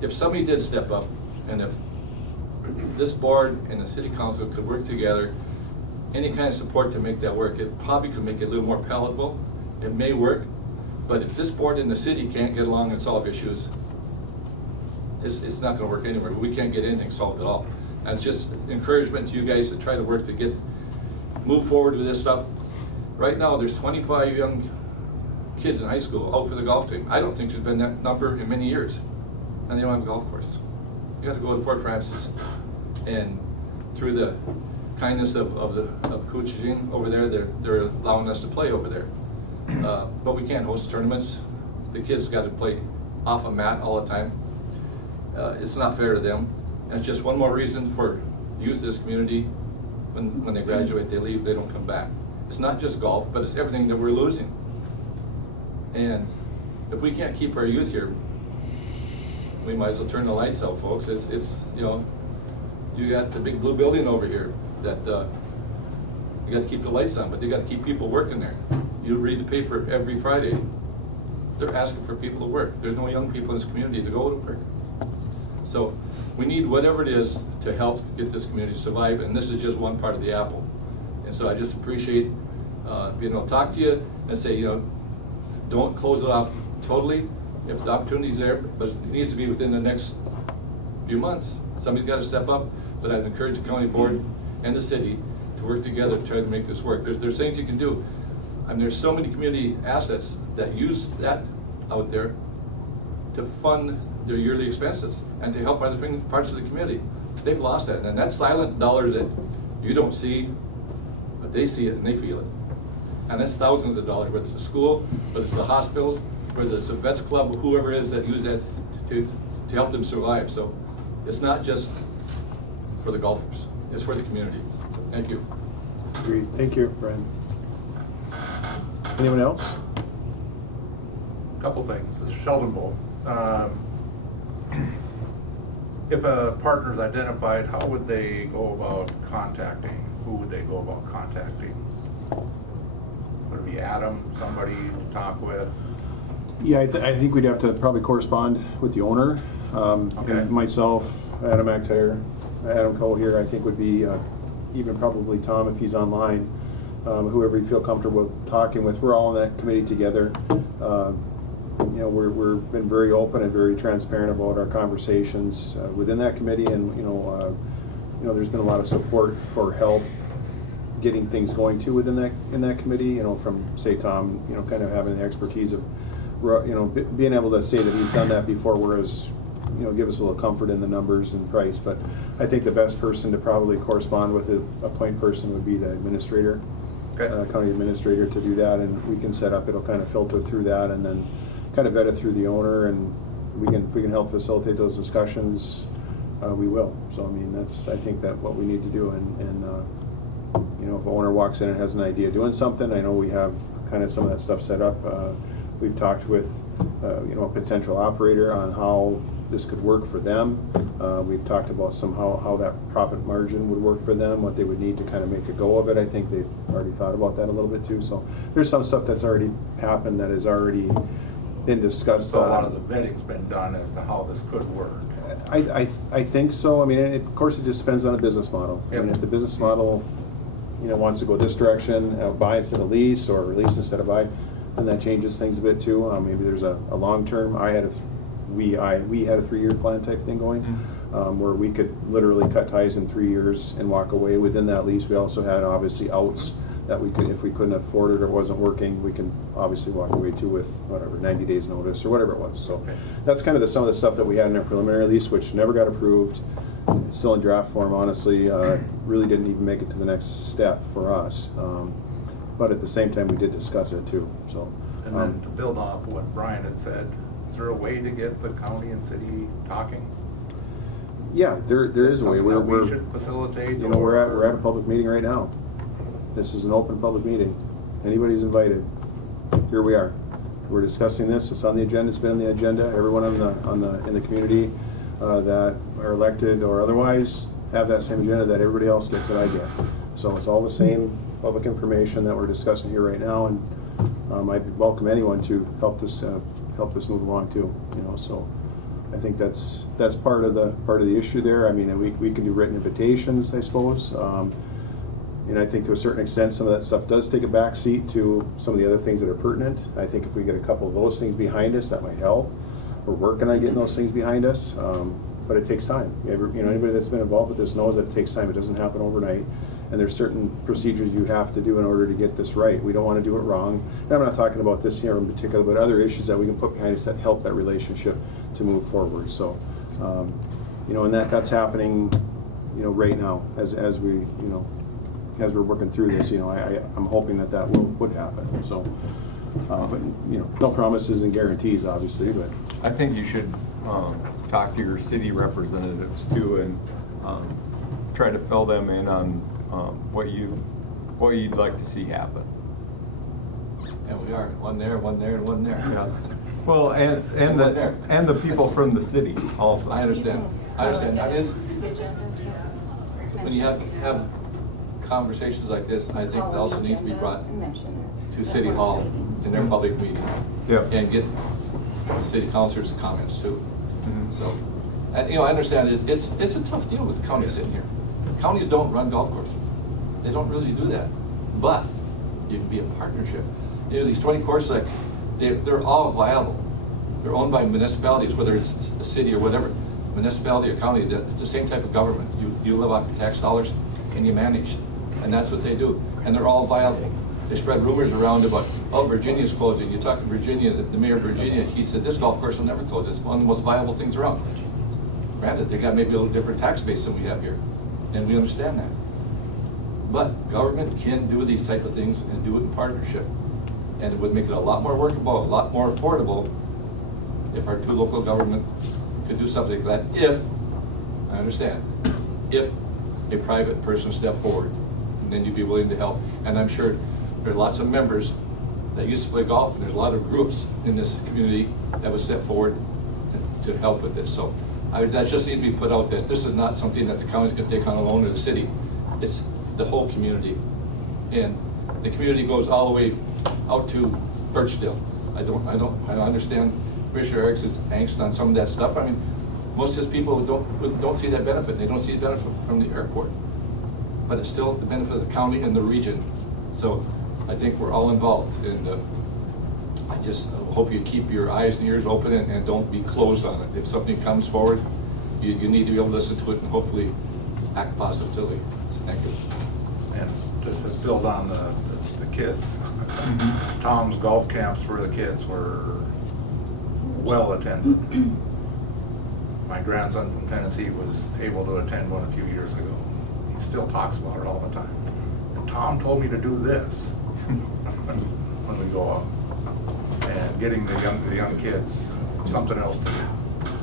if somebody did step up, and if this board and the city council could work together, any kind of support to make that work, it probably could make it a little more palatable. It may work, but if this board and the city can't get along and solve issues, it's not going to work anywhere. We can't get anything solved at all. And it's just encouragement to you guys to try to work to move forward with this stuff. Right now, there's 25 young kids in high school out for the golf team. I don't think there's been that number in many years, and they don't have a golf course. You got to go to Fort Francis, and through the kindness of Koochiching over there, they're allowing us to play over there. But we can't host tournaments. The kids got to play off a mat all the time. It's not fair to them. And it's just one more reason for youth of this community, when they graduate, they leave, they don't come back. It's not just golf, but it's everything that we're losing. And if we can't keep our youth here, we might as well turn the lights out, folks. It's you know, you got the big blue building over here that you got to keep the lights on, but they got to keep people working there. You read the paper every Friday. They're asking for people to work. There's no young people in this community to go to work. So we need whatever it is to help get this community to survive, and this is just one part of the apple. And so I just appreciate being able to talk to you and say, you know, don't close it off totally if the opportunity's there, but it needs to be within the next few months. Somebody's got to step up, but I'd encourage the county board and the city to work together to try to make this work. There's things you can do. I mean, there's so many community assets that use that out there to fund their yearly expenses and to help other parts of the community. They've lost that, and that's silent dollars that you don't see, but they see it and they feel it. And that's thousands of dollars, whether it's the school, whether it's the hospitals, whether it's a vets club, whoever it is that use that to help them survive. So it's not just for the golfers, it's for the community. Thank you. Agreed. Thank you, Brian. Anyone else? Couple things. This is Sheldon Bull. If a partner's identified, how would they go about contacting? Who would they go about contacting? Would it be Adam, somebody to talk with? Yeah, I think we'd have to probably correspond with the owner. And myself, Adam McTire, Adam Cole here, I think would be even probably Tom if he's online, whoever you feel comfortable talking with. We're all in that committee together. You know, we've been very open and very transparent about our conversations within that committee, and you know, there's been a lot of support for help getting things going too within that committee. You know, from say Tom, you know, kind of having the expertise of, you know, being able to say that he's done that before, whereas give us a little comfort in the numbers and price. But I think the best person to probably correspond with a point person would be the administrator, county administrator, to do that, and we can set up. It'll kind of filter through that, and then kind of vet it through the owner, and if we can help facilitate those discussions, we will. So I mean, that's, I think that what we need to do, and if an owner walks in and has an idea of doing something, I know we have kind of some of that stuff set up. We've talked with a potential operator on how this could work for them. We've talked about how that profit margin would work for them, what they would need to kind of make a go of it. I think they've already thought about that a little bit too. So there's some stuff that's already happened that has already been discussed. So a lot of the vetting's been done as to how this could work. I think so. I mean, of course, it just depends on the business model. Yep. I mean, if the business model, wants to go this direction, buy instead of lease, or release instead of buy, then that changes things a bit too. Maybe there's a long term. We had a 3-year plan type thing going, where we could literally cut ties in 3 years and walk away within that lease. We also had obviously outs that we could, if we couldn't afford it or wasn't working, we can obviously walk away too with whatever 90 days notice or whatever it was. So that's kind of some of the stuff that we had in our preliminary lease, which never got approved. It's still in draft form, honestly. Really didn't even make it to the next step for us. But at the same time, we did discuss it too. So, and then to build off what Brian had said, is there a way to get the county and city talking? Yeah, there is a way. We should facilitate. We're at a public meeting right now. This is an open public meeting. Anybody's invited. Here we are. We're discussing this. It's on the agenda. It's been on the agenda. Everyone in the community that are elected or otherwise have that same agenda that everybody else gets that I get. So it's all the same public information that we're discussing here right now, and I welcome anyone to help this move along too. So I think that's part of the issue there. I mean, we can do written invitations, I suppose. And I think to a certain extent, some of that stuff does take a back seat to some of the other things that are pertinent. I think if we get a couple of those things behind us, that might help. We're working on getting those things behind us, but it takes time. Anybody that's been involved with this knows that it takes time. It doesn't happen overnight, and there's certain procedures you have to do in order to get this right. We don't want to do it wrong. And I'm not talking about this here in particular, but other issues that we can put behind us that help that relationship to move forward. So, and that's happening, right now as we, as we're working through this. I'm hoping that would happen. So, but no promises and guarantees, obviously. But I think you should talk to your city representatives too, and try to fill them in on what you'd like to see happen. And we are one there, and one there. Yeah. Well, and the people from the city also. I understand. I mean, when you have conversations like this, I think it also needs to be brought to City Hall in their public meeting, and get city councilors' comments too. So, and I understand it's a tough deal with the county sitting here. Counties don't run golf courses; they don't really do that. But you can be a partnership. These 20 courses, they're all viable. They're owned by municipalities, whether it's a city or whatever, municipality or county. It's the same type of government. You live off your tax dollars and you manage, and that's what they do. And they're all viable. They spread rumors around about, Virginia's closing. You talk to Virginia, the mayor of Virginia, he said this golf course will never close. It's one of the most viable things around. Granted, they got maybe a little different tax base than we have here, and we understand that. But government can do these type of things and do it in partnership. And it would make it a lot more workable, a lot more affordable if our two local governments could do something like that. If a private person stepped forward, and then you'd be willing to help. And I'm sure there are lots of members that used to play golf, and there's a lot of groups in this community that would step forward to help with this. So that just needs to be put out, that this is not something that the counties can take on alone, or the city. It's the whole community. And the community goes all the way out to Birchdale. I understand Commissioner Erickson's angst on some of that stuff. I mean, most of his people don't see that benefit. They don't see the benefit from the airport. But it's still the benefit of the county and the region. So I think we're all involved. And I just hope you keep your eyes and ears open and don't be closed on it. If something comes forward, you need to be able to listen to it and hopefully act positively. So thank you. And just to build on the kids, Tom's golf camps for the kids were well attended. My grandson from Tennessee was able to attend one a few years ago. He still talks about it all the time. And Tom told me to do this when we go out. And getting the young kids something else to do.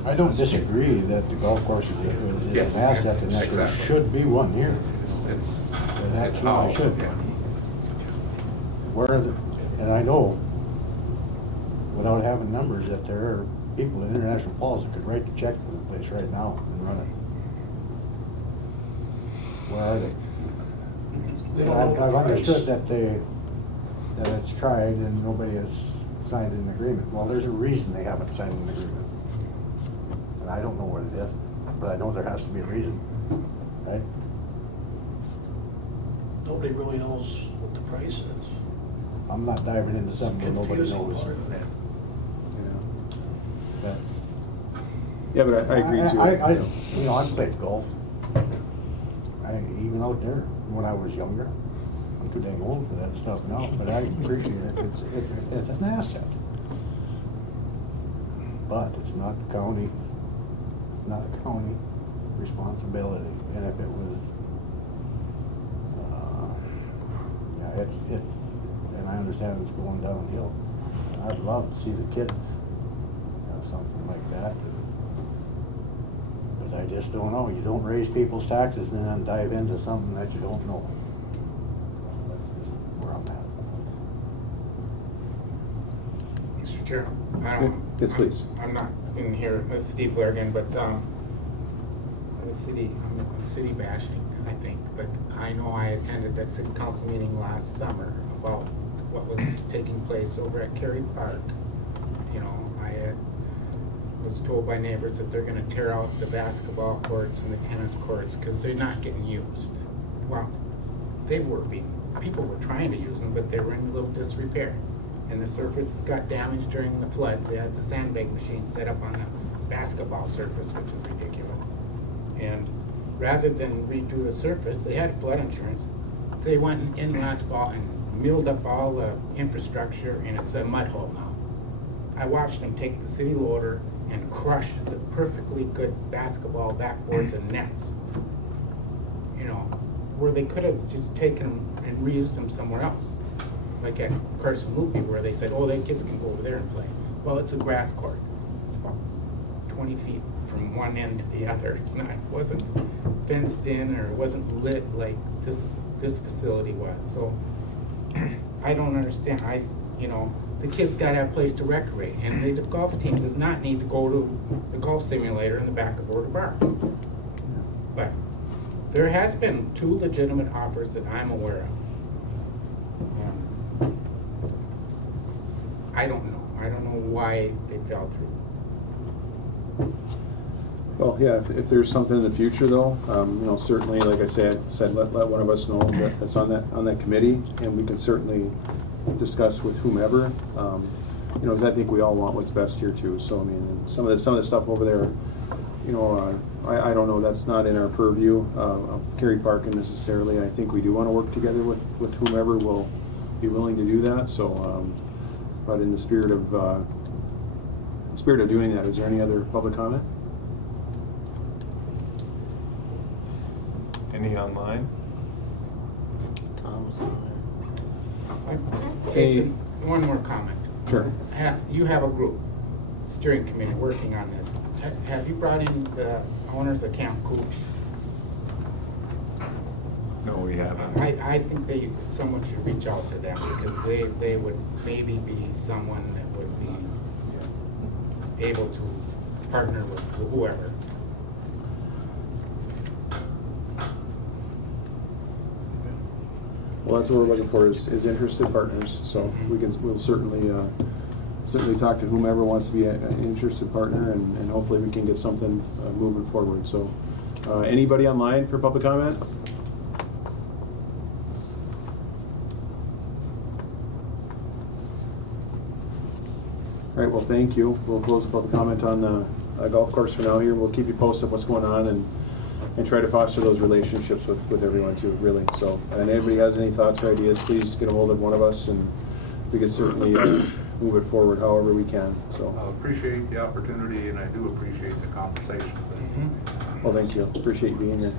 I don't disagree that the golf course is Yes, an asset and that exactly. there should be one here. It's And that's it's what how, I should. yeah. And I know, without having numbers, that there are people in International Falls that could write the check for the place right now and run it. Where are they? They don't know the I've price. understood that it's tried and nobody has signed an agreement. Well, there's a reason they haven't signed an agreement. And I don't know what it is, but I know there has to be a reason, right? Nobody really knows what the price is. I'm not diving into It's something that nobody confusing knows. part of it. That- Yeah, but I agree too. I played golf. Even out there, when I was younger. I'm too dang old for that stuff now, but I appreciate it. It's an asset. But it's not the county, not a county responsibility. And if it was, and I understand it's going downhill. I'd love to see the kids have something like that. But I just don't know. You don't raise people's taxes and then dive into something that you don't know. That's just where I'm at. Mr. Chair, Yes, please. I'm not in here, this is Steve Blair again, but I'm city bashing, I think, but I know I attended that city council meeting last summer about what was taking place over at Cary Park. You know, was told by neighbors that they're gonna tear out the basketball courts and the tennis courts because they're not getting used. Well, people were trying to use them, but they were in a little disrepair. And the surface got damaged during the flood. They had the sandbag machine set up on the basketball surface, which was ridiculous. And rather than redo the surface, they had flood insurance. So they went in last fall and milled up all the infrastructure, and it's a mud hole now. I watched them take the city loader and crush the perfectly good basketball backboards and nets. You know, where they could have just taken them and reused them somewhere else. Like at Carson Loopy, where they said, oh, the kids can go over there and play. Well, it's a grass court. It's about 20 feet from one end to the other. It wasn't fenced in, or it wasn't lit like this facility was. So I don't understand. The kids gotta have a place to recreate, and the golf team does not need to go to the golf simulator in the back of Border Bar. But there has been 2 legitimate offers that I'm aware of. I don't know. I don't know why they fell through. Well, yeah, if there's something in the future though, certainly, like I said, let one of us know that's on that committee, and we can certainly discuss with whomever. Because I think we all want what's best here too. So I mean, some of the stuff over there, I don't know. That's not in our purview of Cary Park necessarily. I think we do want to work together with whomever will be willing to do that. So, but in the spirit of doing that, is there any other public comment? Any online? Tom's on Jason, one more comment. Sure. You have a group, steering committee, working on this. Have you brought in the owners of Camp Cooch? No, we haven't. I think someone should reach out to them, because they would maybe be someone that would be able to partner with whoever. Well, that's what we're looking for is interested partners. So we'll certainly talk to whomever wants to be an interested partner, and hopefully we can get something moving forward. So anybody online for public comment? All right, well, thank you. We'll close the public comment on the golf course for now here. We'll keep you posted what's going on and try to foster those relationships with everyone too, really. So, and anybody has any thoughts or ideas, please get a hold of one of us, and we could certainly move it forward however we can, so. I appreciate the opportunity and I do appreciate the conversations. Well, thank you. Appreciate you being here.